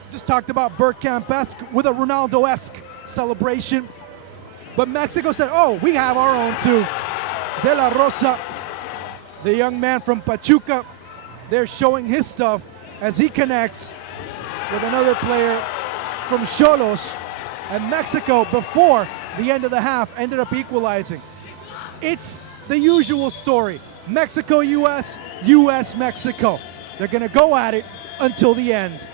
Just talked about Bergkamp-esque with a Ronaldo-esque celebration. But Mexico said, oh, we have our own too. De la Rosa, the young man from Pachuca, they're showing his stuff as he connects with another player from Xolos. And Mexico, before the end of the half, ended up equalizing. It's the usual story. Mexico, U.S., U.S., Mexico. They're going to go at it until the end.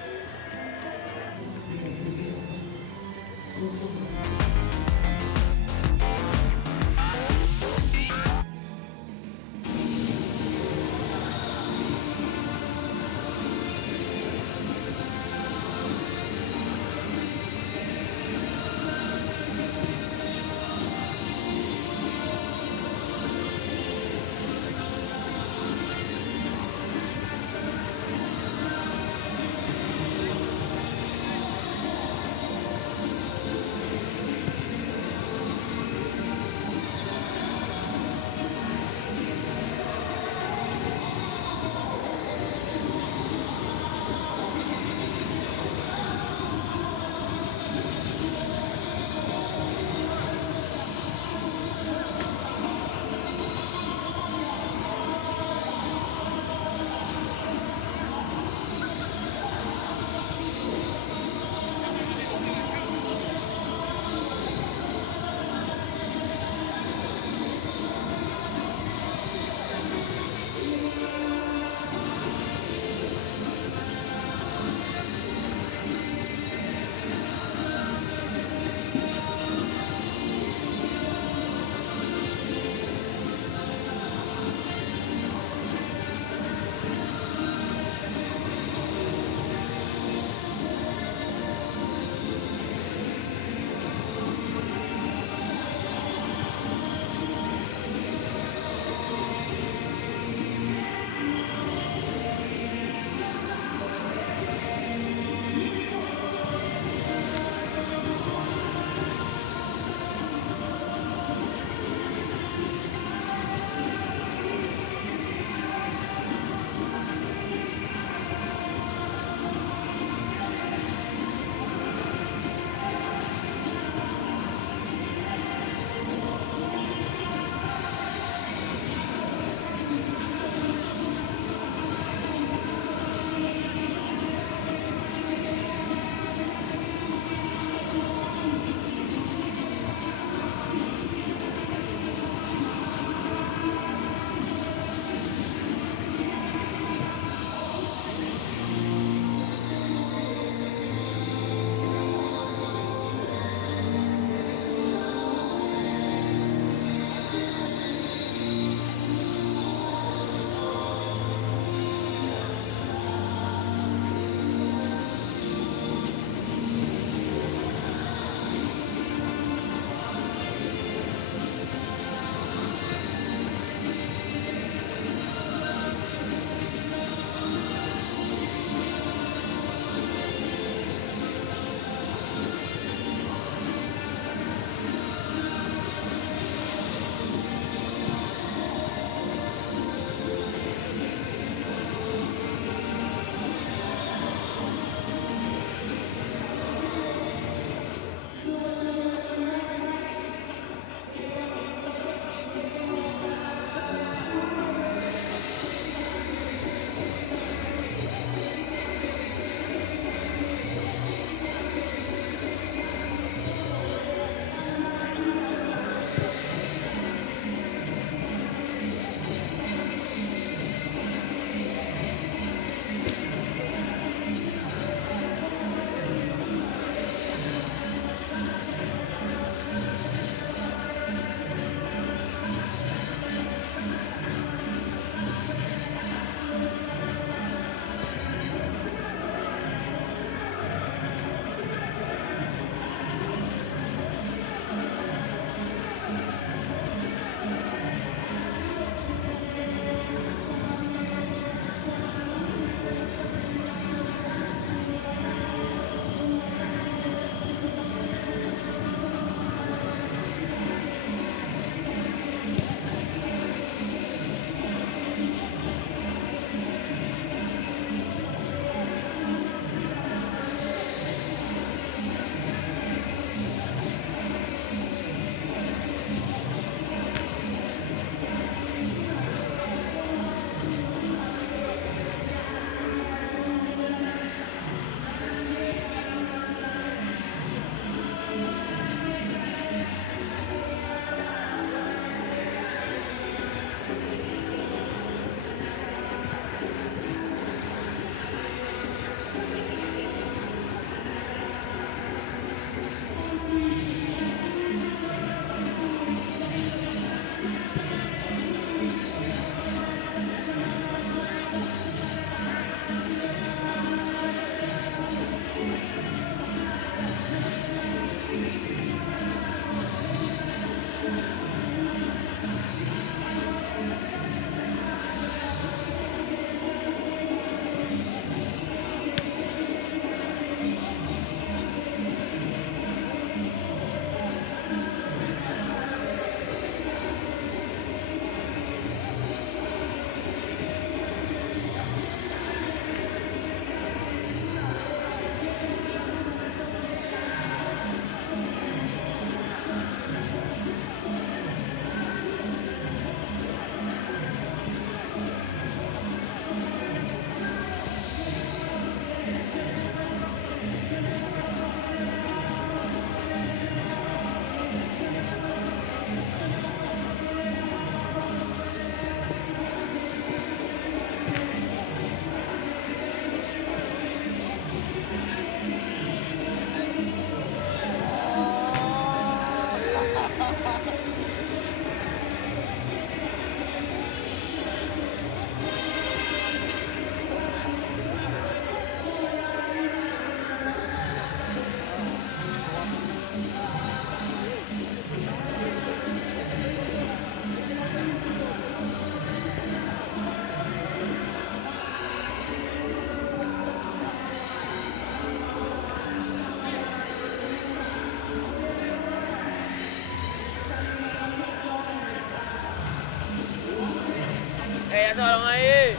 ese balón ahí.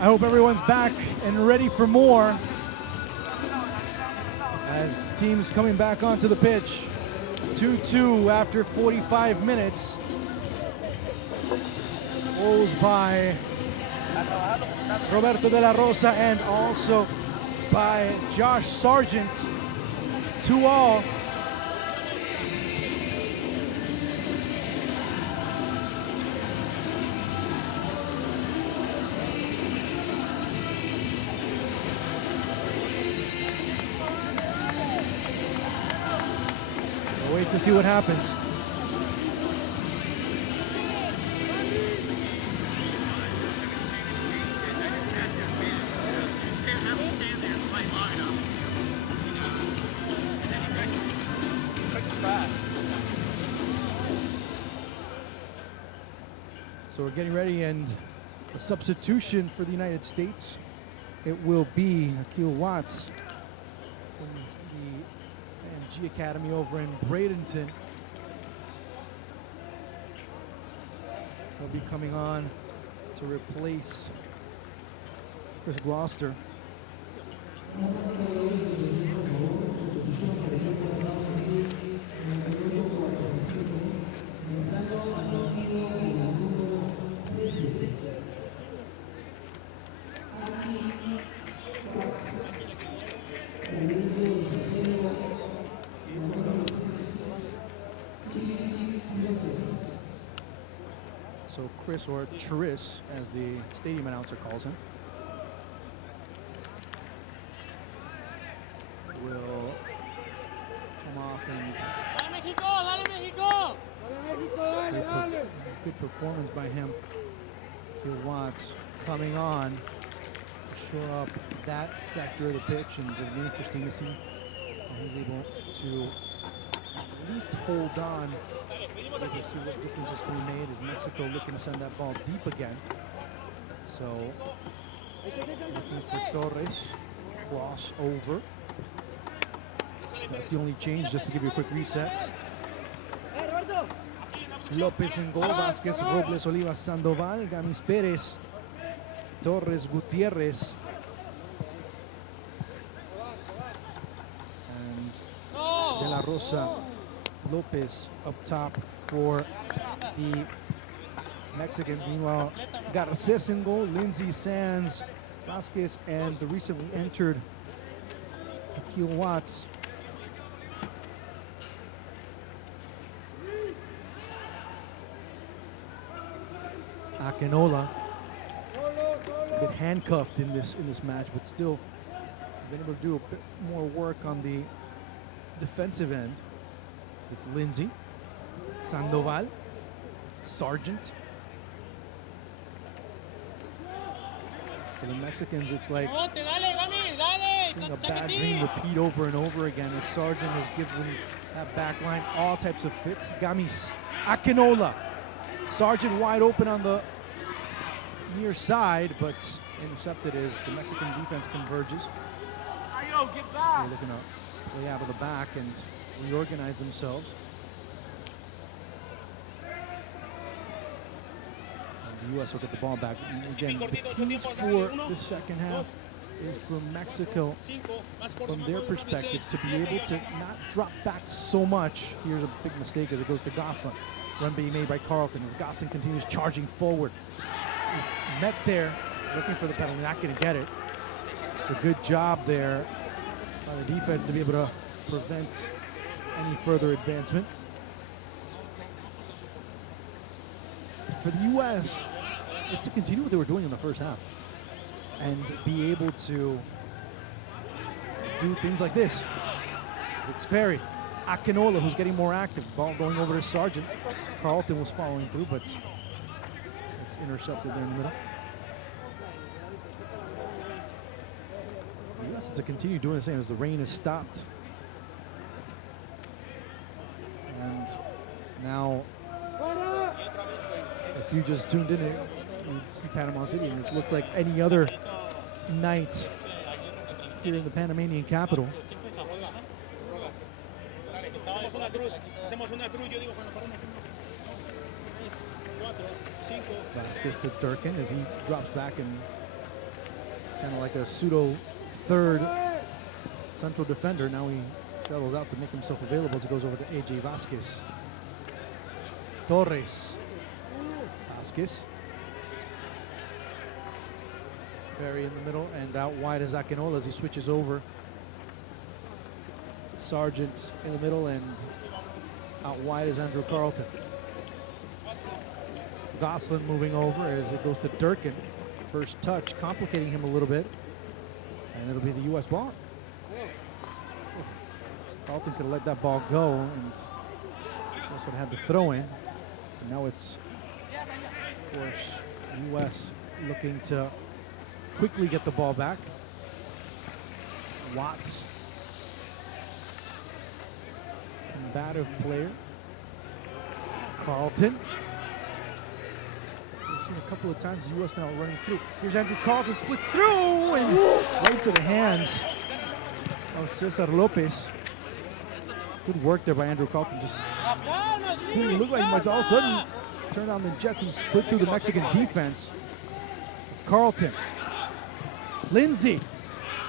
I hope everyone's back and ready for more as teams coming back onto the pitch. 2-2 after 45 minutes. Goals by Roberto de la Rosa and also by Josh Sargent. 2-2. We'll wait to see what happens. So we're getting ready, and a substitution for the United States. It will be Akil Watts from the AMG Academy over in Bradenton. He'll be coming on to replace Chris Gloucester. So Chris, or Tris, as the stadium announcer calls him, will come off and good performance by him. Akil Watts coming on to shore up that sector of the pitch, and it'll be interesting to see how he's able to at least hold on. We'll see what differences can be made as Mexico looking to send that ball deep again. So looking for Torres, cross over. That's the only change, just to give you a quick reset. Lopez in goal, Vasquez, Robles, Olivas, Sandoval, Gamis Perez, Torres, Gutierrez, and De La Rosa, Lopez up top for the Mexicans. Meanwhile, Garces in goal, Lindsay, Sands, Vasquez, and the recently entered Akil Watts. Akinola, a bit handcuffed in this match, but still been able to do a bit more work on the defensive end. It's Lindsay, Sandoval, Sargent. For the Mexicans, it's like seeing a bad dream repeat over and over again, as Sargent has given that back line all types of fits. Gamis, Akinola, Sargent wide open on the near side, but intercepted as the Mexican defense converges. So we're looking up play out of the back and reorganize themselves. And the U.S. will get the ball back. And again, the keys for the second half is for Mexico, from their perspective, to be able to not drop back so much. Here's a big mistake as it goes to Gosselin. Run being made by Carlton as Gosselin continues charging forward. He's met there, looking for the penalty, not going to get it. A good job there by the defense to be able to prevent any further advancement. For the U.S., it's to continue what they were doing in the first half and be able to do things like this. It's Ferry. Akinola, who's getting more active. Ball going over to Sargent. Carlton was following through, but it's intercepted there in the middle. The U.S. is to continue doing the same as the rain has stopped. And now, if you just tuned in, you see Panama City, and it looks like any other night here in the Panamanian capital. Vasquez to Durkin as he drops back and kind of like a pseudo third central defender. Now he shuttles out to make himself available as he goes over to AJ Vasquez. Torres. Vasquez. Ferry in the middle, and out wide is Akinola as he switches over. Sargent in the middle, and out wide is Andrew Carlton. Gosselin moving over as it goes to Durkin. First touch, complicating him a little bit, and it'll be the U.S. ball. Carlton could have let that ball go, and also had the throw in. And now it's, of course, U.S. looking to quickly get the ball back. Watts, combative player. Carlton. We've seen a couple of times the U.S. now running through. Here's Andrew Carlton, splits through, and right to the hands of Cesar Lopez. Good work there by Andrew Carlton. Just didn't look like much. All of a sudden, turned on the Jets and split through the Mexican defense. It's Carlton. Lindsay.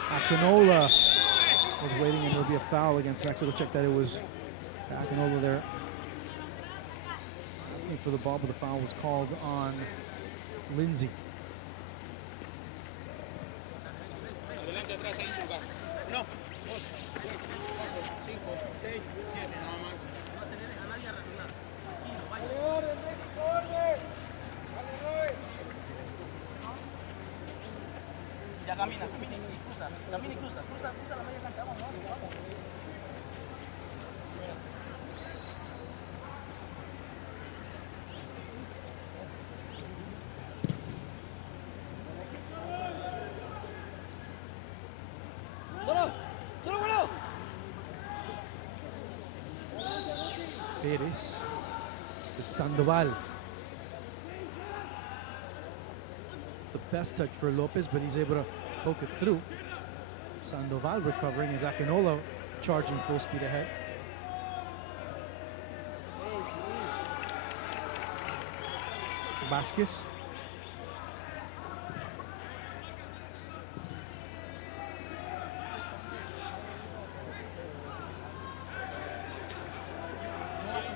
Akinola was waiting, and there'll be a foul against Mexico. Check that it was Akinola there asking for the ball, but the foul was called on Lindsay. Perez with Sandoval. The best touch for Lopez, but he's able to poke it through. Sandoval recovering as Akinola charging full speed ahead. Vasquez.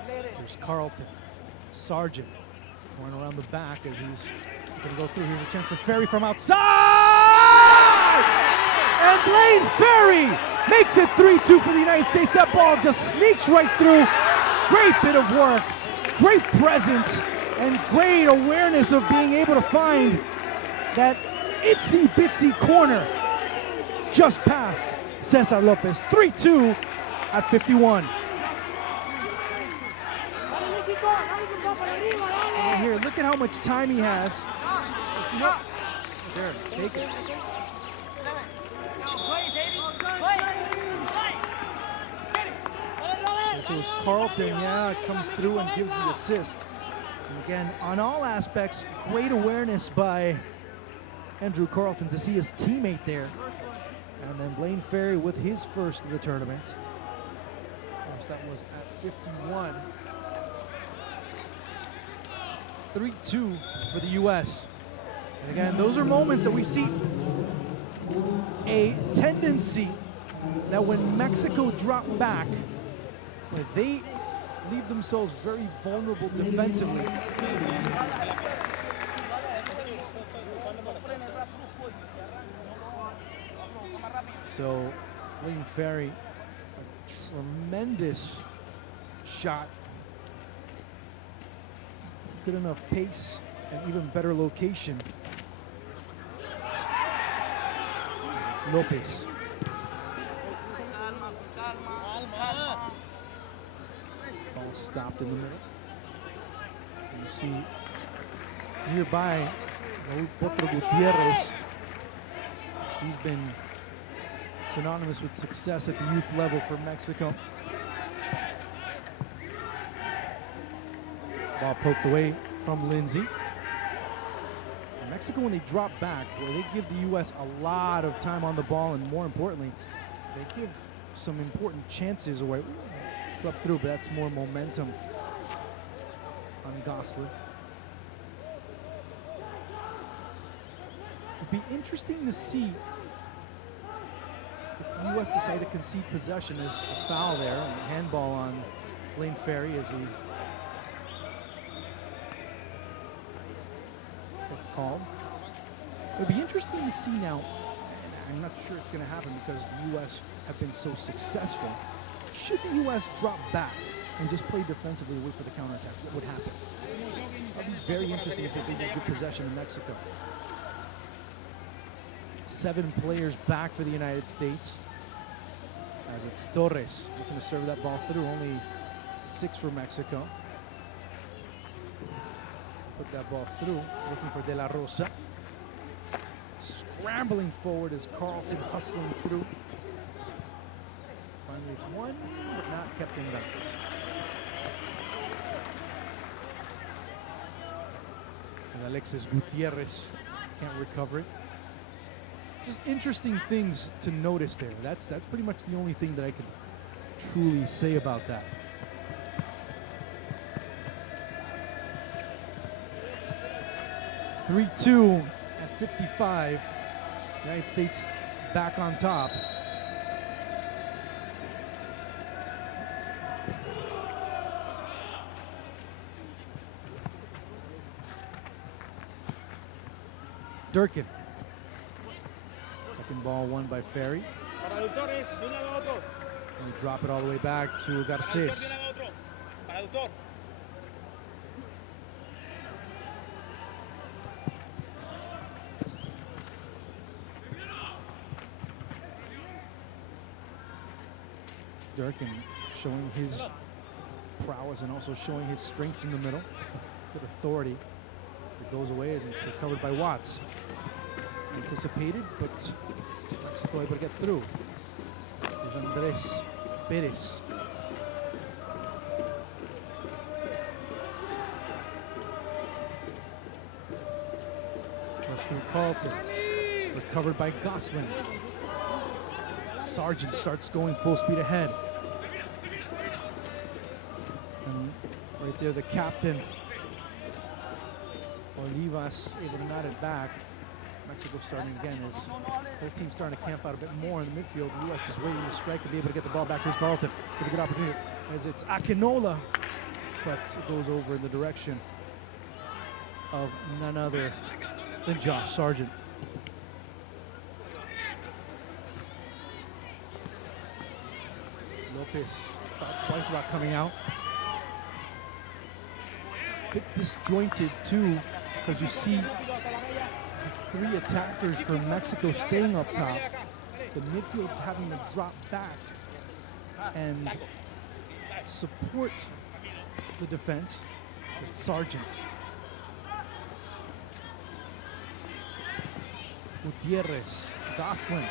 There's Carlton. Sargent going around the back as he's going to go through. Here's a chance for Ferry from outside! And Blaine Ferry makes it 3-2 for the United States. That ball just sneaks right through. Great bit of work, great presence, and great awareness of being able to find that itsy-bitsy corner just past Cesar Lopez. 3-2 at 51. And here, look at how much time he has. There, take it. So it was Carlton, comes through and gives the assist. And again, on all aspects, great awareness by Andrew Carlton to see his teammate there And then Blaine Ferry with his first of the tournament. Of course, that was at 51. 3-2 for the U.S. And again, those are moments that we see a tendency that when Mexico drop back, where they leave themselves very vulnerable defensively. So, Blaine Ferry, a tremendous shot. Good enough pace and even better location. It's Lopez. Ball stopped in the middle. And you see nearby Raul Potro Gutierrez. She's been synonymous with success at the youth level for Mexico. Ball poked away from Lindsay. And Mexico, when they drop back, boy, they give the U.S. a lot of time on the ball, and more importantly, they give some important chances away. Swept through, but that's more momentum on Gosselin. It'd be interesting to see if the U.S. decide to concede possession. There's a foul there, and a handball on Blaine Ferry as he gets called. It'd be interesting to see now, and I'm not sure it's going to happen because the U.S. have been so successful. Should the U.S. drop back and just play defensively, wait for the counterattack, what would happen? That'd be very interesting to see if they get good possession in Mexico. 7 players back for the United States, as it's Torres looking to serve that ball through. Only 6 for Mexico. Put that ball through, looking for De La Rosa. Scrambling forward is Carlton hustling through. Finally it's one, but not kept in bounds. And Alexis Gutierrez can't recover it. Just interesting things to notice there. That's pretty much the only thing that I can truly say about that. (3-2) at 55. United States back on top. Durkin. Second ball won by Ferry. And we drop it all the way back to Garces. Durkin showing his prowess and also showing his strength in the middle. Good authority. It goes away and it's recovered by Watts. Anticipated, but Mexico able to get through. There's Andres Perez. Goes through Carlton. Recovered by Gosselin. Sargent starts going full speed ahead. And right there, the captain, Olivas, able to nod it back. Mexico starting again as their team starting to camp out a bit more in the midfield. The U.S. just waiting to strike and be able to get the ball back. Here's Carlton with a good opportunity as it's Akinola, but it goes over in the direction of none other than Josh Sargent. Lopez thought twice about coming out. A bit disjointed too, because you see the 3 attackers from Mexico staying up top, the midfield having to drop back and support the defense with Sargent. Gutierrez, Gosselin.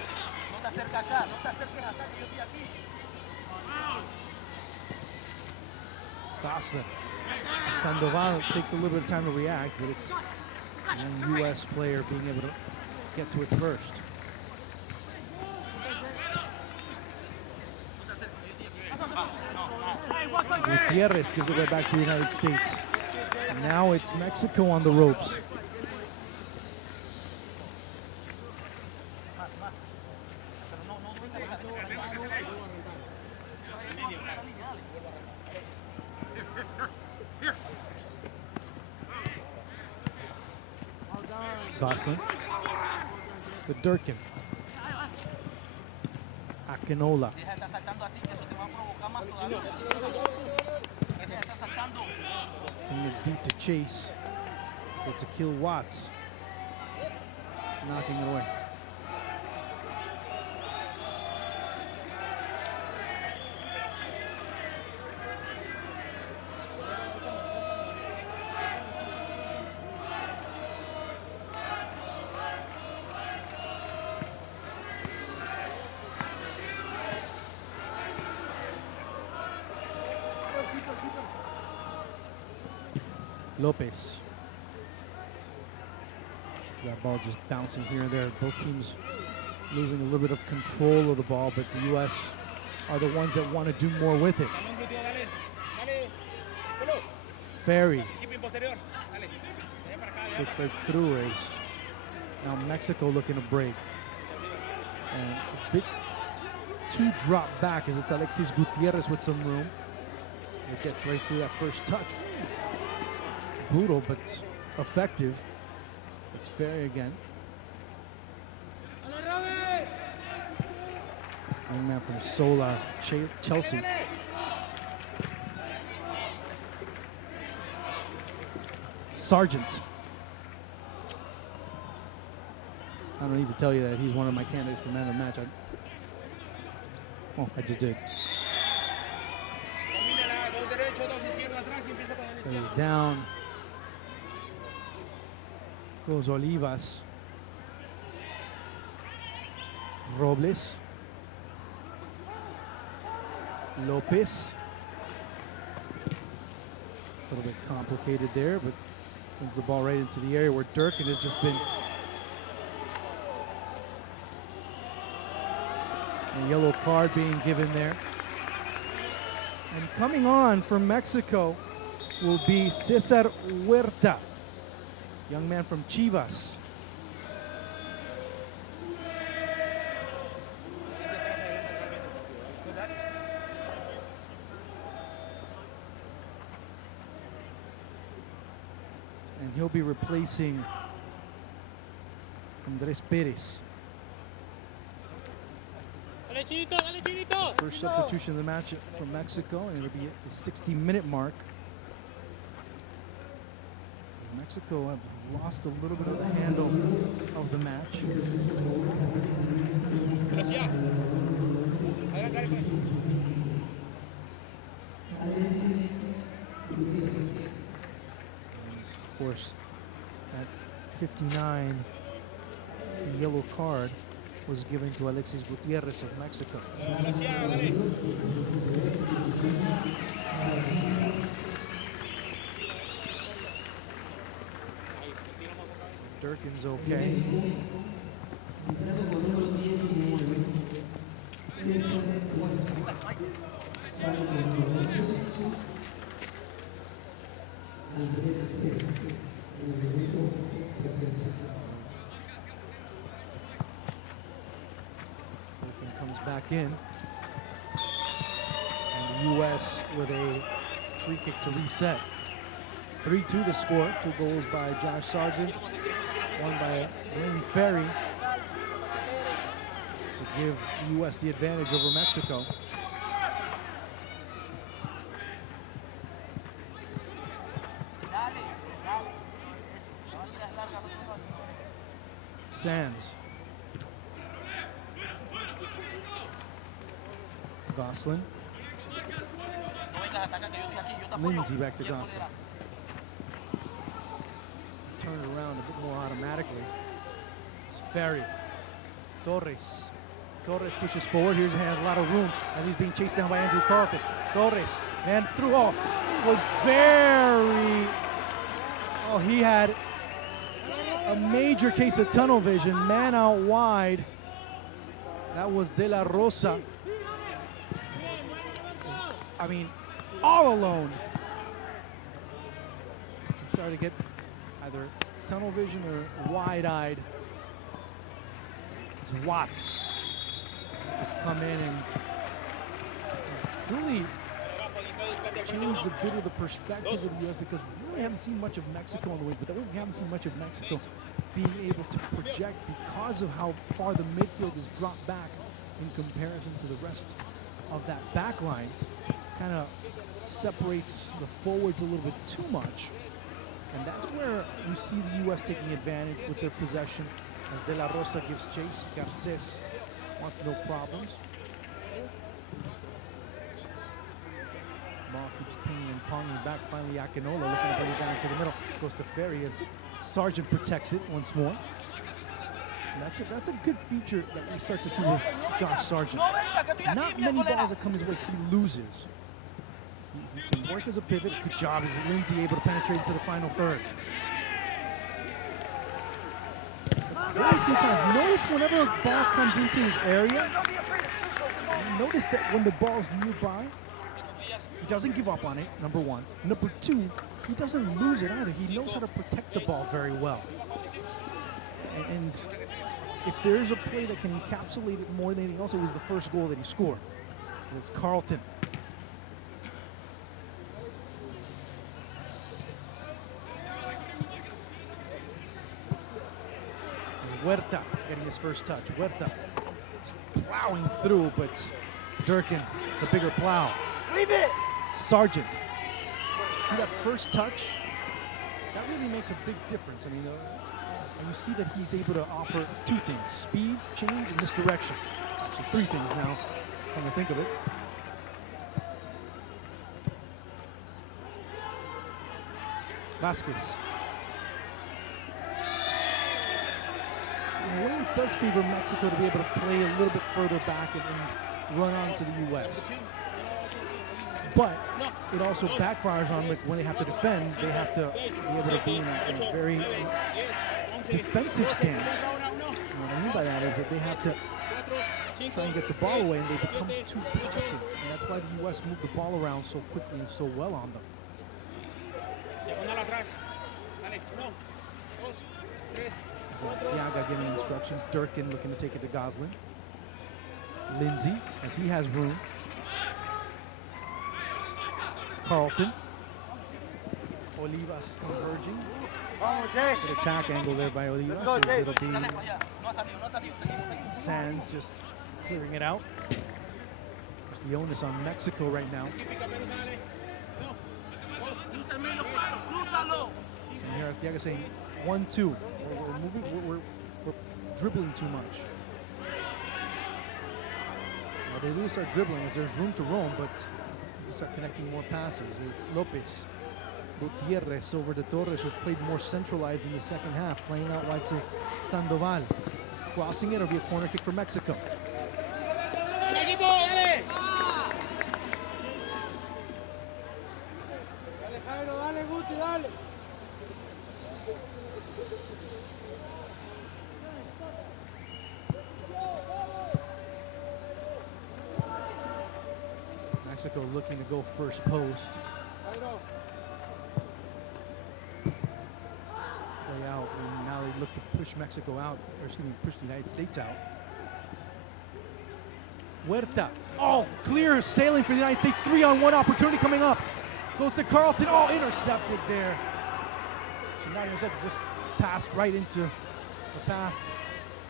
Gosselin. Sandoval takes a little bit of time to react, but it's a U.S. player being able to get to it first. Gutierrez gives it right back to the United States. Now it's Mexico on the ropes. Gosselin to Durkin. Akinola. Taking it deep to Chase. It's Akil Watts. Knocking it away. Lopez. That ball just bouncing here and there. Both teams losing a little bit of control of the ball, but the U.S. are the ones that want to do more with it. Ferry. Switch right through is now Mexico looking to break. And a bit too drop back as it's Alexis Gutierrez with some room. It gets right through that first touch. Brutal, but effective. It's Ferry again. Young man from Solar, Chelsea. Sargent. I don't need to tell you that he's one of my candidates for man of the match. I just did. He's down. Goes Olivas. Robles. Lopez. A little bit complicated there, but sends the ball right into the area where Durkin has just been. A yellow card being given there. And coming on from Mexico will be Cesar Huerta, young man from Chivas. And he'll be replacing Andres Perez. First substitution of the match from Mexico, and it'll be at the 60-minute mark. Mexico have lost a little bit of the handle of the match. And of course, at 59, the yellow card was given to Alexis Gutierrez of Mexico. Durkin's okay. Durkin comes back in. And the U.S. with a free kick to reset. 3-2 the score. 2 goals by Josh Sargent, one by Wayne Ferry to give the U.S. the advantage over Mexico. Sands. Gosselin. Lindsay back to Gosselin. Turn it around a bit more automatically. It's Ferry. Torres. Torres pushes forward. He has a lot of room as he's being chased down by Andrew Carlton. Torres, man, through. Oh, was very. Oh, he had a major case of tunnel vision. Man out wide. That was De La Rosa. I mean, all alone. He started to get either tunnel vision or wide-eyed. As Watts has come in and has truly changed a bit of the perspective of the U.S. because we really haven't seen much of Mexico on the wing, but we haven't seen much of Mexico being able to project because of how far the midfield is dropped back in comparison to the rest of that back line. Kind of separates the forwards a little bit too much. And that's where you see the U.S. taking advantage with their possession as De La Rosa gives chase. Garces wants no problems. Ball keeps pinging and ponging back. Finally, Akinola looking to bring it down to the middle. Goes to Ferry as Sargent protects it once more. And that's a good feature that we start to see with Josh Sargent. Not many balls that come his way he loses. He can work as a pivot. Good job is Lindsay able to penetrate into the final third. Very few times. Notice whenever a ball comes into his area, notice that when the ball's nearby, he doesn't give up on it, number one. Number two, he doesn't lose it either. He knows how to protect the ball very well. And if there's a play that can encapsulate it more than anything else, it was the first goal that he scored. And it's Carlton. Huerta getting his first touch. Huerta plowing through, but Durkin, the bigger plow. Leave it! Sargent. See that first touch? That really makes a big difference. I mean, and you see that he's able to offer two things: speed, change, and misdirection. So three things now, come to think of it. Vasquez. In a way, it does favor Mexico to be able to play a little bit further back and run on to the U.S. But it also backfires on them when they have to defend. They have to be able to be in a very defensive stance. And what I mean by that is that they have to try and get the ball away, and they become too passive. And that's why the U.S. moved the ball around so quickly and so well on them. Tiaga giving instructions. Durkin looking to take it to Goslin. Lindsay, as he has room. Carlton. Olivas converging. Good attack angle there by Olivas. So it'll be Sands just clearing it out. There's the onus on Mexico right now. And here Tiaga saying 1-2. We're moving. We're dribbling too much. Well, they lose our dribbling as there's room to roam, but they start connecting more passes. It's Lopez. Gutierrez over to Torres, who's played more centralized in the second half, playing out wide to Sandoval. Crossing it, it'll be a corner kick for Mexico. Mexico looking to go first post. Play out, and now they look to push Mexico out, or excuse me, push the United States out. Huerta, oh, clear sailing for the United States. 3-on-1 opportunity coming up. Goes to Carlton, oh, intercepted there. Should not intercepted, just passed right into the path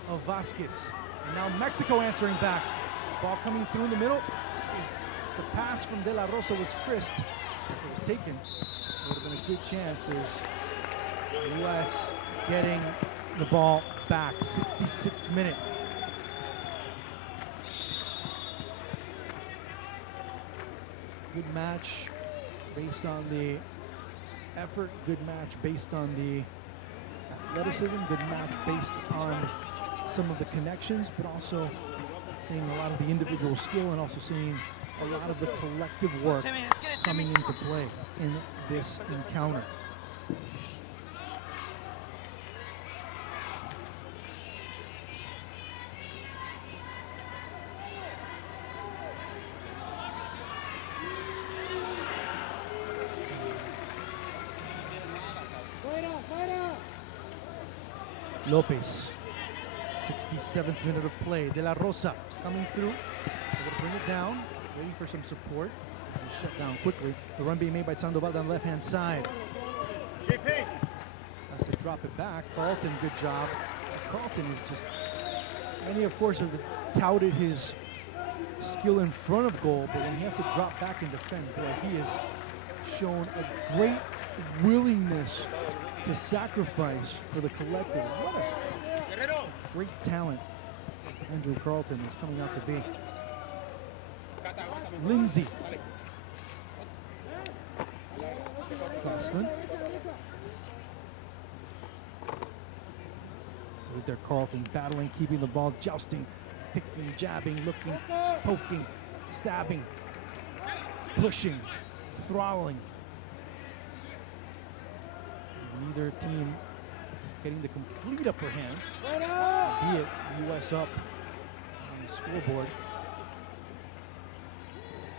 of Vasquez. And now Mexico answering back. Ball coming through in the middle. The pass from De La Rosa was crisp. If it was taken, it would have been a good chance as the U.S. getting the ball back. 66th minute. Good match based on the effort. Good match based on the athleticism. Good match based on some of the connections, but also seeing a lot of the individual skill and also seeing a lot of the collective work coming into play in this encounter. Lopez. 67th minute of play. De La Rosa coming through. They're going to bring it down, waiting for some support. He's shut down quickly. The run being made by Sandoval on the left-hand side. JP. Has to drop it back. Carlton, good job. Carlton is just, many of course have touted his skill in front of goal, but when he has to drop back and defend, boy, he has shown a great willingness to sacrifice for the collective. What a great talent Andrew Carlton is coming out to be. Lindsay. Gosselin. With their Carlton battling, keeping the ball, jousting, picking, jabbing, looking, poking, stabbing, pushing, throttling. Neither team getting the complete upper hand, be it U.S. up on the scoreboard.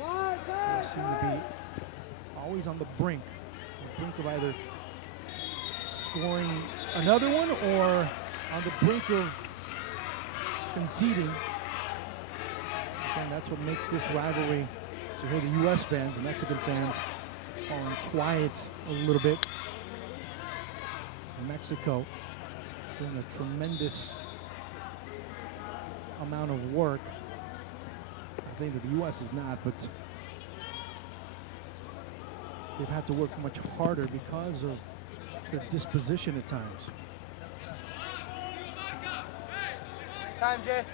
They seem to be always on the brink of either scoring another one or on the brink of conceding. Again, that's what makes this rivalry. So here the U.S. fans, the Mexican fans, falling quiet a little bit. So Mexico doing a tremendous amount of work. I'm saying that the U.S. is not, but they've had to work much harder because of their disposition at times. Time, Jay.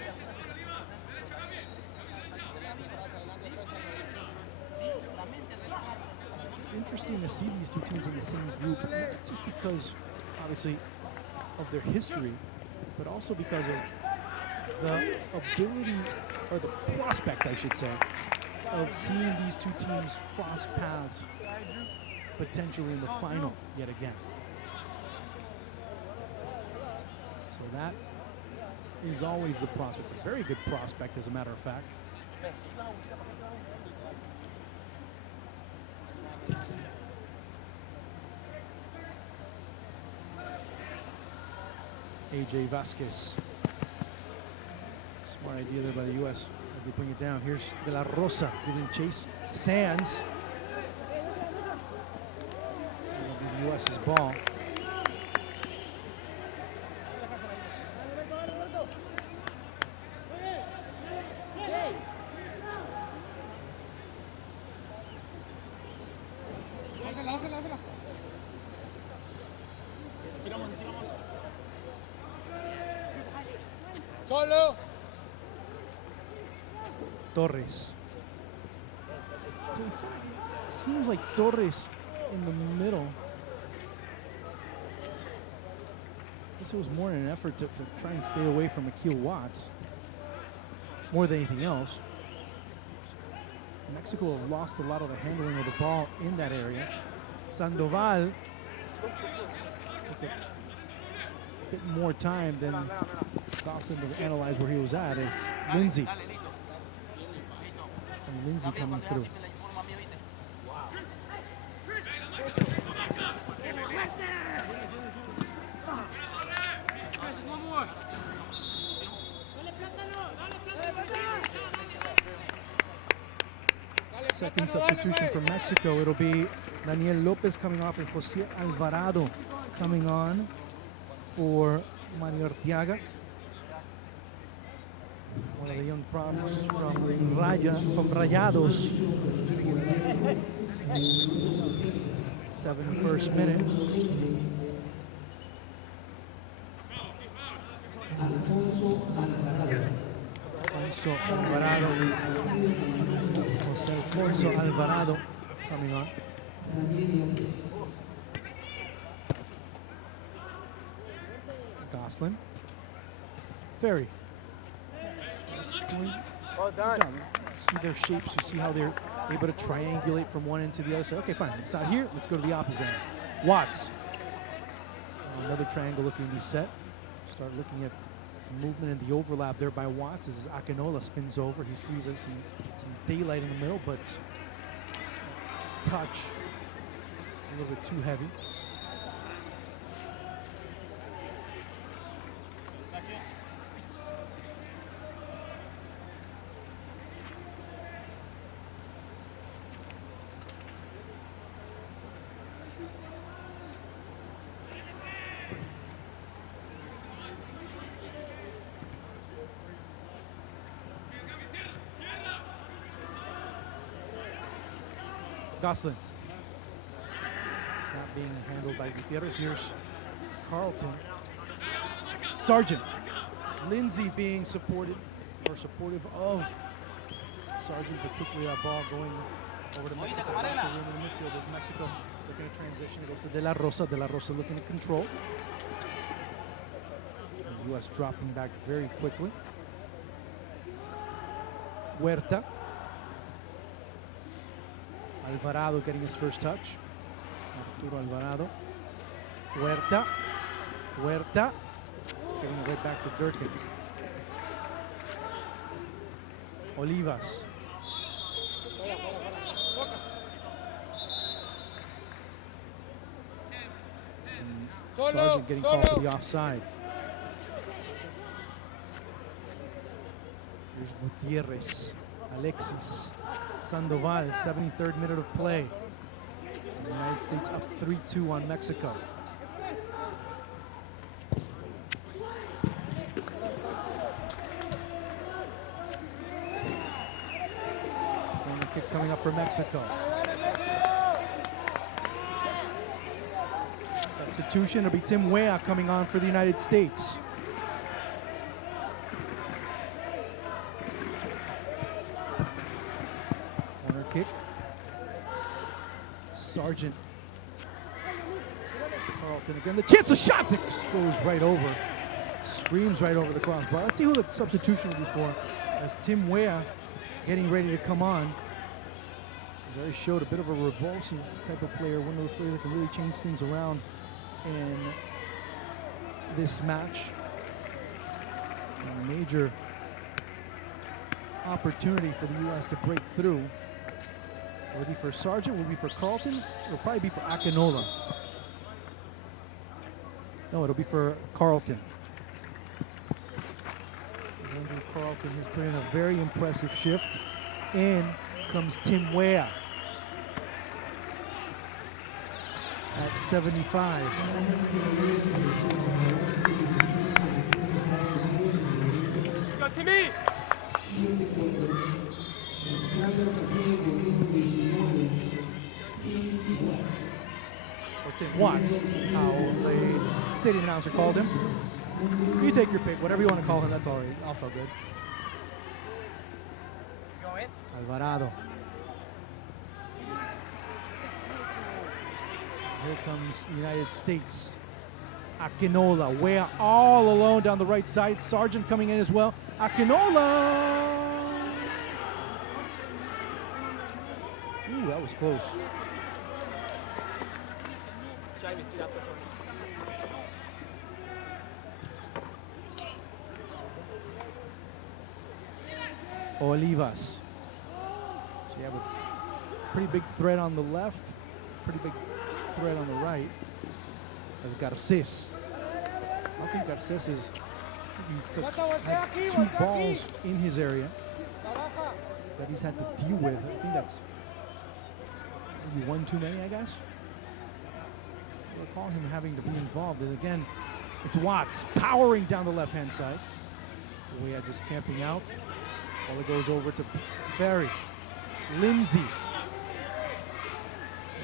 It's interesting to see these two teams in the same group, not just because, obviously, of their history, but also because of the ability, or the prospect, I should say, of seeing these two teams cross paths potentially in the final yet again. So that is always the prospect. A very good prospect, as a matter of fact. AJ Vasquez. Smart idea there by the U.S. as they bring it down. Here's De La Rosa giving chase. Sands. That'll be the U.S.'s ball. Solo. Torres. It seems like Torres in the middle. I guess it was more in an effort to try and stay away from Akil Watts more than anything else. Mexico have lost a lot of the handling of the ball in that area. Sandoval took a bit more time than Gosselin to analyze where he was at, as Lindsay. And Lindsay coming through. Second substitution for Mexico. It'll be Daniel Lopez coming off and Jose Alvarado coming on for Mario Arteaga. One of the young props from Rayados. 71st minute. Alfonso Alvarado. Jose Alfonso Alvarado coming on. Gosselin. Ferry. Well done. See their shapes, you see how they're able to triangulate from one end to the other. So, okay, fine, it's not here, let's go to the opposite end. Watts. Another triangle looking to be set. Start looking at movement and the overlap there by Watts as Akinola spins over. He sees some daylight in the middle, but touch a little bit too heavy. Goslin. Not being handled by Gutierrez. Here's Carlton. Sargent. Lindsay being supported or supportive of Sargent, but quickly that ball going over to Mexico. Lots of room in the midfield as Mexico looking to transition. It goes to De La Rosa. De La Rosa looking to control. The U.S. dropping back very quickly. Huerta. Alvarado getting his first touch. Arturo Alvarado. Huerta. Huerta. Getting it right back to Durkin. Olivas. Sargent getting called for the offside. Here's Gutierrez. Alexis. Sandoval, 73rd minute of play. The United States up 3-2 on Mexico. Corner kick coming up for Mexico. Substitution, it'll be Tim Weah coming on for the United States. Corner kick. Sargent. Carlton again. The chance, a shot that just goes right over. Screams right over the crossbar. Let's see who the substitution will be for as Tim Weah getting ready to come on. He's already showed a bit of a revulsive type of player, one of those players that can really change things around in this match. A major opportunity for the U.S. to break through. Will it be for Sargent? Will it be for Carlton? It'll probably be for Akinola. No, it'll be for Carlton. Andrew Carlton has put in a very impressive shift. In comes Tim Weah at 75. Go to me! Or Tim Watt, how the stadium announcer called him. You take your pick, whatever you want to call him, that's all right. Also good. Go in. Alvarado. Here comes the United States. Akinola, Weah all alone down the right side. Sargent coming in as well. Akinola! Ooh, that was close. Olivas. So you have a pretty big threat on the left, pretty big threat on the right. As Garces. I think Garces is had 2 balls in his area that he's had to deal with. I think that's maybe 1 too many, I guess. I recall him having to be involved. And again, it's Watts powering down the left-hand side. We had just camping out. Ball it goes over to Ferry. Lindsay.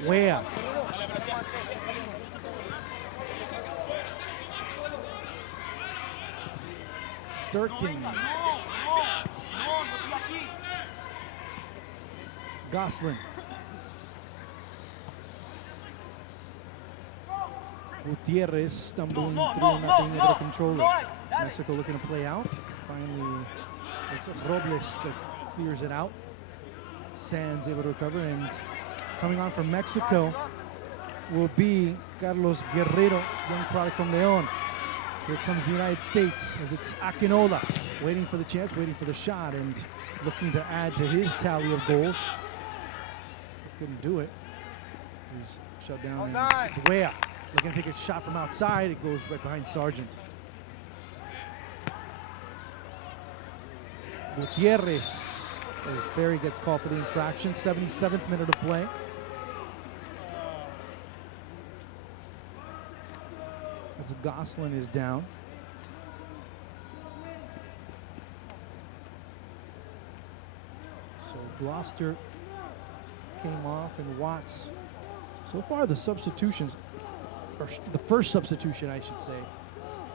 Weah. Durkin. Goslin. Gutierrez stumbling through, not being able to control it. Mexico looking to play out. Finally, it's Robles that clears it out. Sands able to recover, and coming on from Mexico will be Carlos Guerrero, young product from León. Here comes the United States as it's Akinola, waiting for the chance, waiting for the shot, and looking to add to his tally of goals. Couldn't do it. He's shut down. And it's Weah looking to take a shot from outside. It goes right behind Sargent. Gutierrez as Ferry gets called for the infraction. 77th minute of play. As Goslin is down. So Gloucester came off, and Watts. So far, the substitutions, or the first substitution, I should say,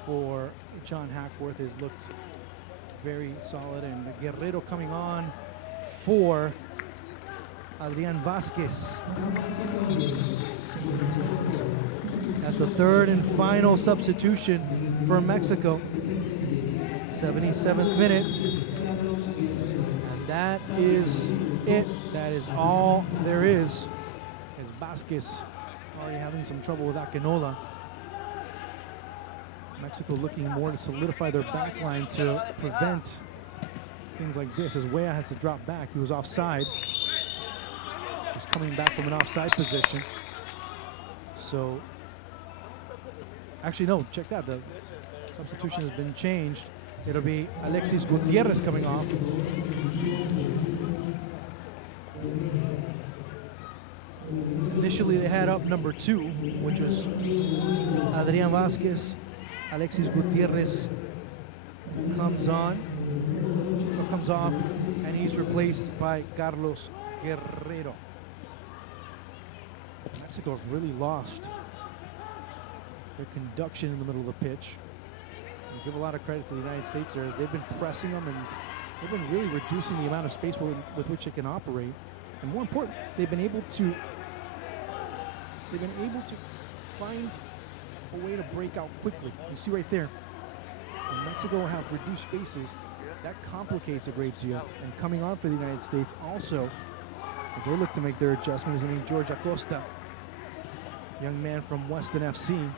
for John Hackworth has looked very solid. And Guerrero coming on for Adrian Vasquez. That's the third and final substitution for Mexico. 77th minute. And that is it. That is all there is. As Vasquez already having some trouble with Akinola. Mexico looking more to solidify their back line to prevent things like this. As Weah has to drop back. He was offside. He's coming back from an offside position. So, actually no, check that. The substitution has been changed. It'll be Alexis Gutierrez coming off. Initially they had up number 2, which was Adrian Vasquez. Alexis Gutierrez comes on, or comes off, and he's replaced by Carlos Guerrero. Mexico have really lost their conduction in the middle of the pitch. I give a lot of credit to the United States there, as they've been pressing them, and they've been really reducing the amount of space with which they can operate. And more important, they've been able to find a way to break out quickly. You see right there, when Mexico have reduced spaces, that complicates a great deal. And coming on for the United States also, they look to make their adjustment, is going to be George Acosta, young man from Weston FC.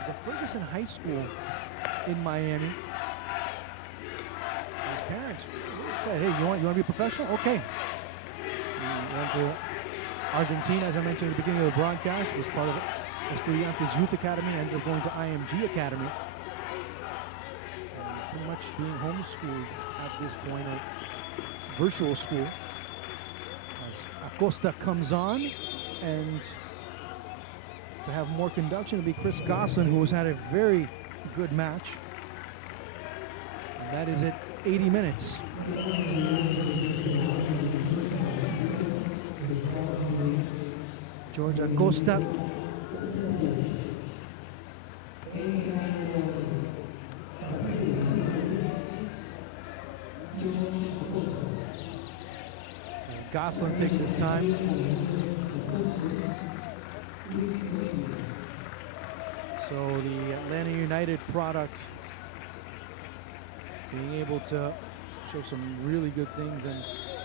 He's at Ferguson High School in Miami. His parents said, hey, you want to be a professional? Okay. He went to Argentina, as I mentioned at the beginning of the broadcast, was part of Estudiantes Youth Academy, ended up going to IMG Academy. Pretty much being homeschooled at this point, or virtual school. As Acosta comes on, and to have more conduction will be Chris Gosselin, who has had a very good match. And that is at 80 minutes. George Acosta. As Gosselin takes his time. So the Atlanta United product being able to show some really good things, and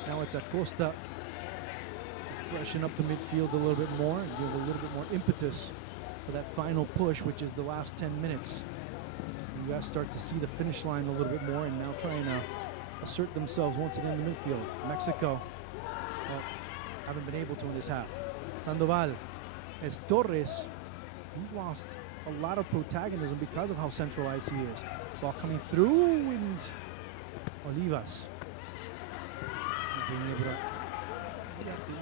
now it's Acosta to freshen up the midfield a little bit more and give a little bit more impetus for that final push, which is the last 10 minutes. You guys start to see the finish line a little bit more, and now trying to assert themselves once again in the midfield. Mexico, well, haven't been able to in this half. Sandoval, as Torres, he's lost a lot of protagonism because of how centralized he is. Ball coming through, and Olivas being able to,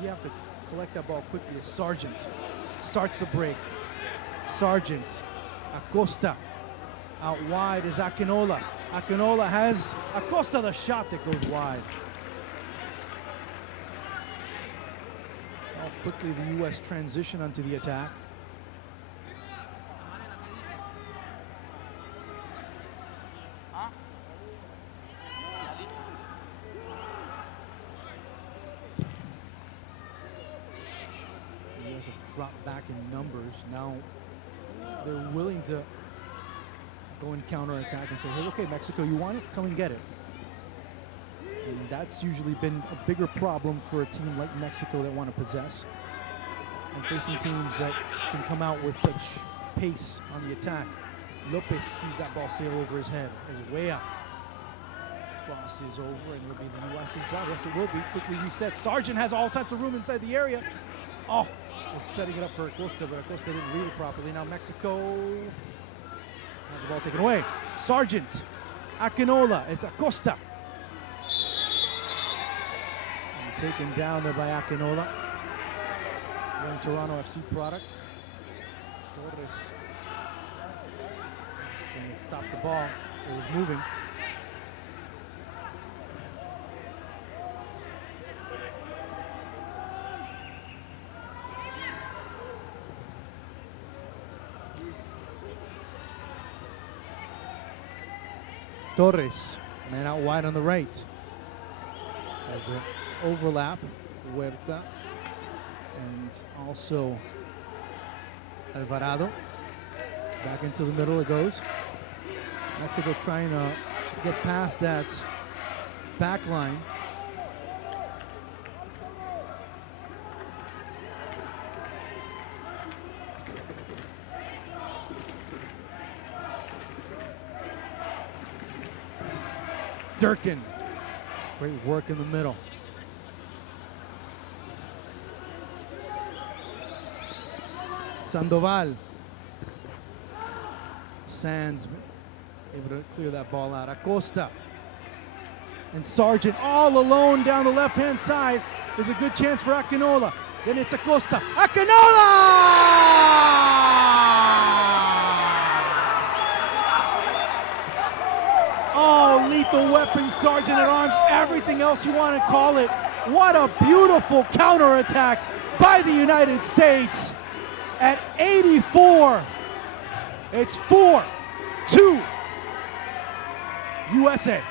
you have to collect that ball quickly. As Sargent starts the break. Sargent, Acosta, out wide is Akinola. Akinola has Acosta, the shot that goes wide. So how quickly the U.S. transition onto the attack. Dropped back in numbers. Now they're willing to go and counterattack and say, hey, okay, Mexico, you want it? Come and get it. And that's usually been a bigger problem for a team like Mexico that want to possess. And facing teams that can come out with such pace on the attack. Lopez sees that ball sail over his head as Weah crosses over, and it'll be the U.S.'s ball. Yes, it will be. Quickly reset. Sargent has all types of room inside the area. Oh, was setting it up for Acosta, but Acosta didn't read it properly. Now Mexico has the ball taken away. Sargent, Akinola, is Acosta. And taken down there by Akinola. Young Toronto FC product. Torres saying it stopped the ball. It was moving. Torres, man out wide on the right. As the overlap, Huerta and also Alvarado. Back into the middle it goes. Mexico trying to get past that back line. Durkin, great work in the middle. Sandoval. Sands able to clear that ball out. Acosta. And Sargent all alone down the left-hand side. There's a good chance for Akinola. Then it's Acosta. Akinola! Oh, lethal weapon, Sergeant at Arms, everything else you want to call it. What a beautiful counterattack by the United States. At 84, it's 4-2 USA.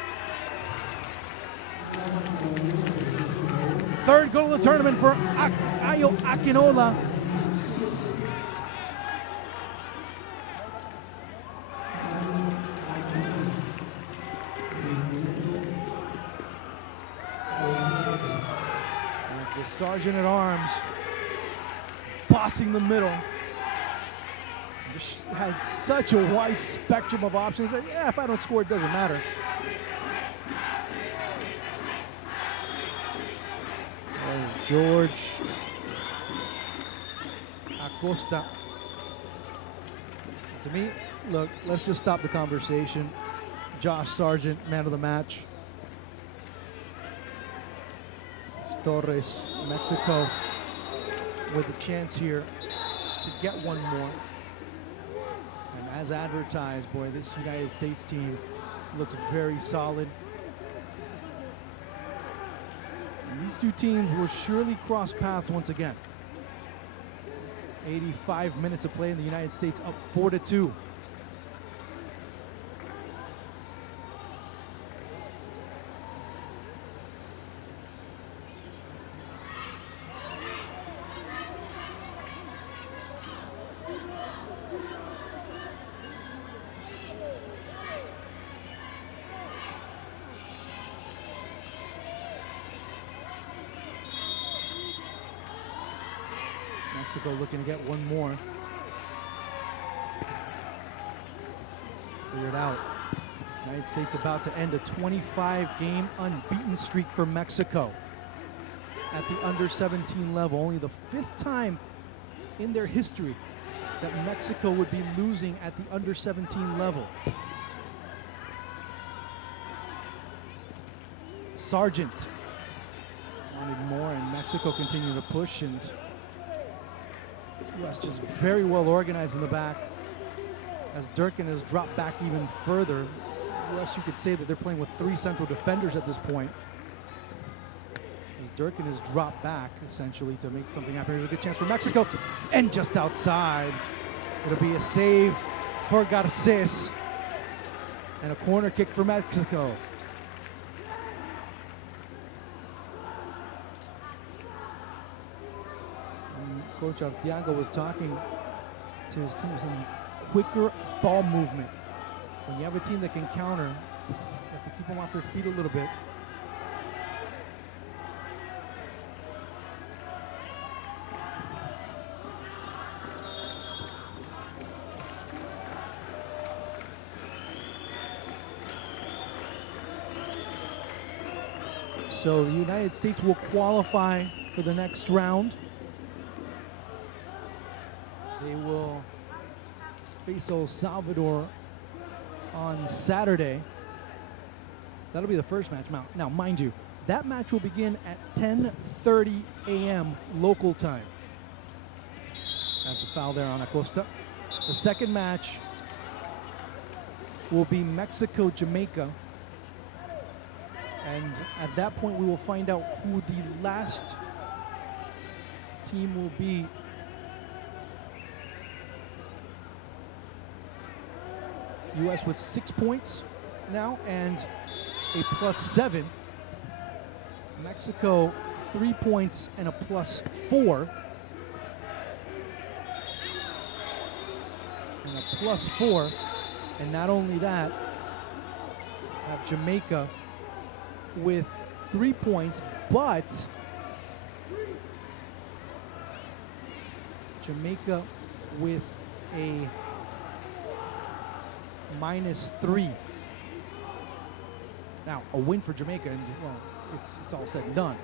Third goal of the tournament for Ayo Akinola. As the Sergeant at Arms bossing the middle. Just had such a wide spectrum of options that, yeah, if I don't score, it doesn't matter. There's George Acosta. To me, look, let's just stop the conversation. Josh Sargent, man of the match. Torres, Mexico, with a chance here to get one more. And as advertised, boy, this United States team looks very solid. And these two teams will surely cross paths once again. 85 minutes of play in the United States, up 4-2. Mexico looking to get one more. Cleared out. United States about to end a 25-game unbeaten streak for Mexico at the under-17 level. Only the 5th time in their history that Mexico would be losing at the under-17 level. Sargent wanted more, and Mexico continued to push, and U.S. just very well organized in the back. As Durkin has dropped back even further, U.S. you could say that they're playing with 3 central defenders at this point. As Durkin has dropped back, essentially, to make something happen. Here's a good chance for Mexico, and just outside. It'll be a save for Garces, and a corner kick for Mexico. Coach Arteaga was talking to his team, saying quicker ball movement. When you have a team that can counter, you have to keep them off their feet a little bit. So the United States will qualify for the next round. They will face El Salvador on Saturday. That'll be the first match. Now, mind you, that match will begin at 10:30 a.m. local time. That's the foul there on Acosta. The second match will be Mexico-Jamaica. And at that point, we will find out who the last team will be. U.S. with 6 points, now and a +7. Mexico 3 points and a +4. And a +4. And not only that, have Jamaica with 3 points, but Jamaica with a -3. Now, a win for Jamaica, and well, it's all said and done.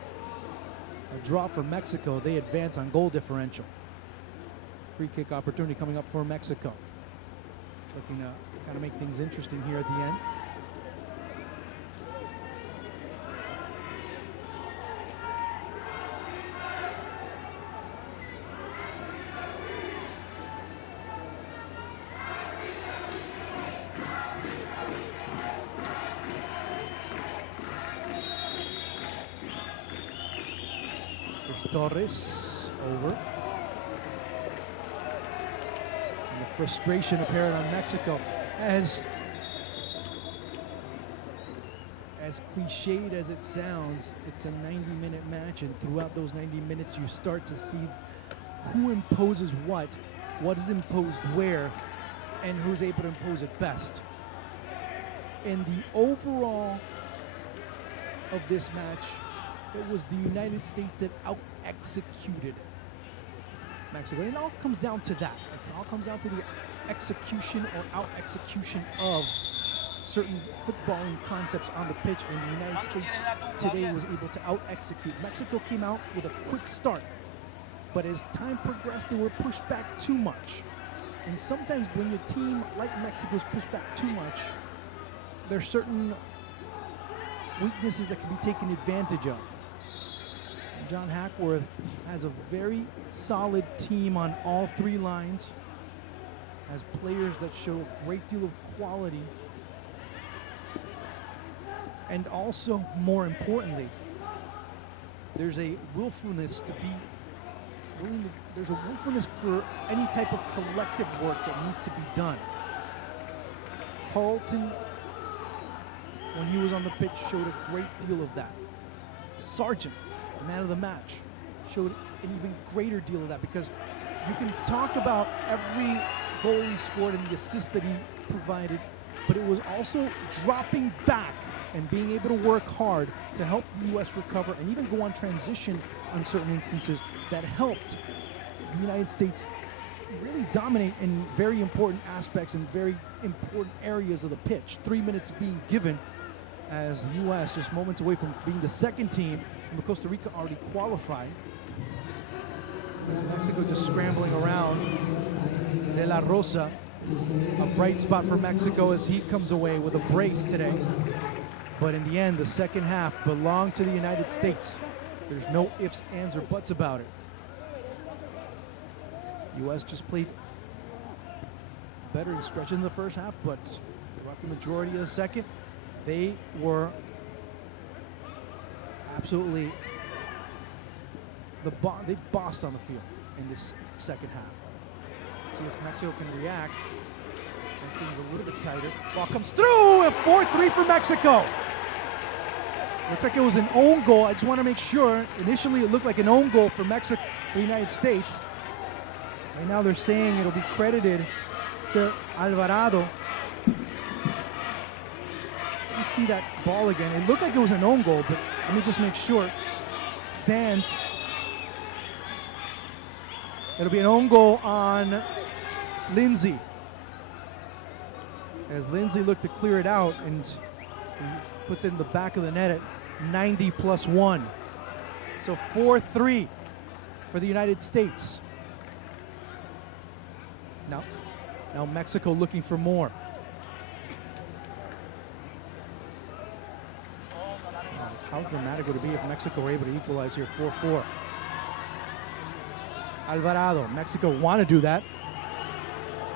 A draw for Mexico, they advance on goal differential. Free kick opportunity coming up for Mexico. Looking to kind of make things interesting here at the end. Torres over. And the frustration apparent on Mexico as cliched as it sounds, it's a 90-minute match, and throughout those 90 minutes you start to see who imposes what is imposed where, and who's able to impose it best. In the overall of this match, it was the United States that out-executed Mexico. And it all comes down to that. It all comes down to the execution or out-execution of certain footballing concepts on the pitch, and the United States today was able to out-execute. Mexico came out with a quick start, but as time progressed, they were pushed back too much. And sometimes when your team like Mexico is pushed back too much, there's certain weaknesses that can be taken advantage of. John Hackworth has a very solid team on all three lines, has players that show a great deal of quality, and also, more importantly, there's a willfulness to be willing to, there's a willfulness for any type of collective work that needs to be done. Carlton, when he was on the pitch, showed a great deal of that. Sargent, man of the match, showed an even greater deal of that, because you can talk about every goal he scored and the assist that he provided, but it was also dropping back and being able to work hard to help the U.S. recover and even go on transition on certain instances that helped the United States really dominate in very important aspects and very important areas of the pitch. 3 minutes being given as the U.S. just moments away from being the second team, and Costa Rica already qualified. As Mexico just scrambling around. De La Rosa, a bright spot for Mexico as he comes away with a brace today. But in the end, the second half belonged to the United States. There's no ifs, ands, or buts about it. U.S. just played better in stretches in the first half, but throughout the majority of the second, they were absolutely they bossed on the field in this second half. Let's see if Mexico can react. Make things a little bit tighter. Ball comes through, and 4-3 for Mexico. Looks like it was an own goal. I just want to make sure. Initially, it looked like an own goal for Mexico, the United States. Right now, they're saying it'll be credited to Alvarado. Let me see that ball again. It looked like it was an own goal, but let me just make sure. Sands. It'll be an own goal on Lindsay. As Lindsay looked to clear it out, and he puts it in the back of the net at 90+1. So 4-3 for the United States. Now Mexico looking for more. How dramatic would it be if Mexico were able to equalize here, 4-4? Alvarado, Mexico want to do that.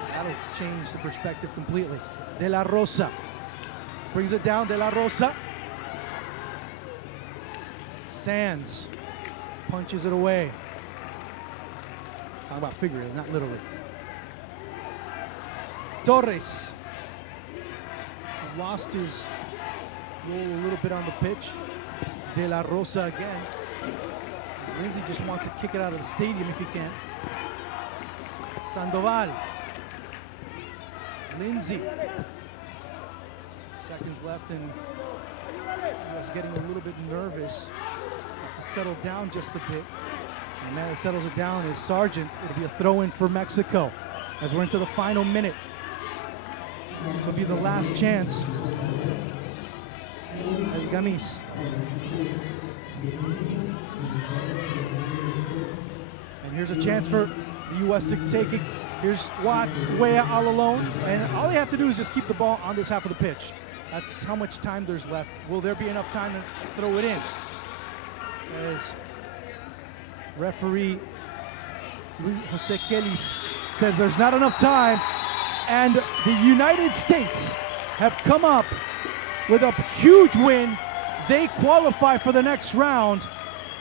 That'll change the perspective completely. De La Rosa brings it down. De La Rosa. Sands punches it away. Talking about figuratively, not literally. Torres lost his roll a little bit on the pitch. De La Rosa again. Lindsay just wants to kick it out of the stadium if he can. Sandoval. Lindsay. Seconds left, and he was getting a little bit nervous. Have to settle down just a bit. And the man that settles it down is Sargent. It'll be a throw-in for Mexico as we're into the final minute. This will be the last chance. As Gamis. And here's a chance for the U.S. to take it. Here's Watts, way all alone. And all they have to do is just keep the ball on this half of the pitch. That's how much time there's left. Will there be enough time to throw it in? As referee Jose Kellis says there's not enough time. And the United States have come up with a huge win. They qualify for the next round.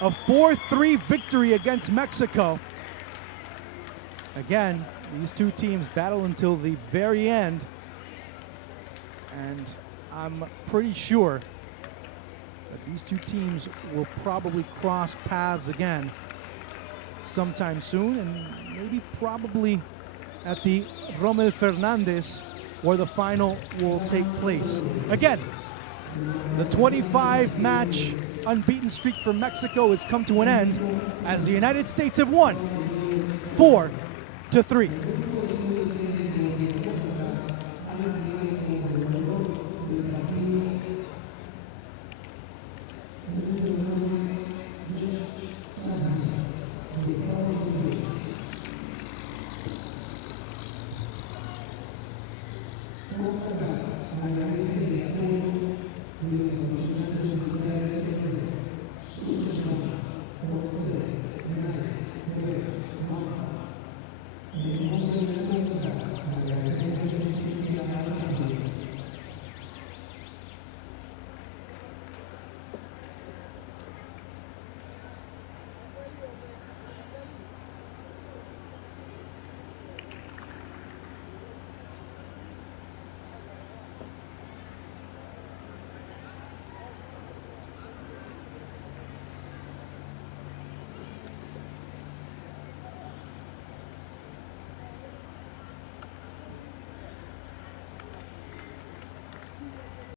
A 4-3 victory against Mexico. Again, these two teams battle until the very end. And I'm pretty sure that these two teams will probably cross paths again sometime soon, and maybe probably at the Rommel Fernandez, where the final will take place. Again, the 25-match unbeaten streak for Mexico has come to an end as the United States have won 4-3.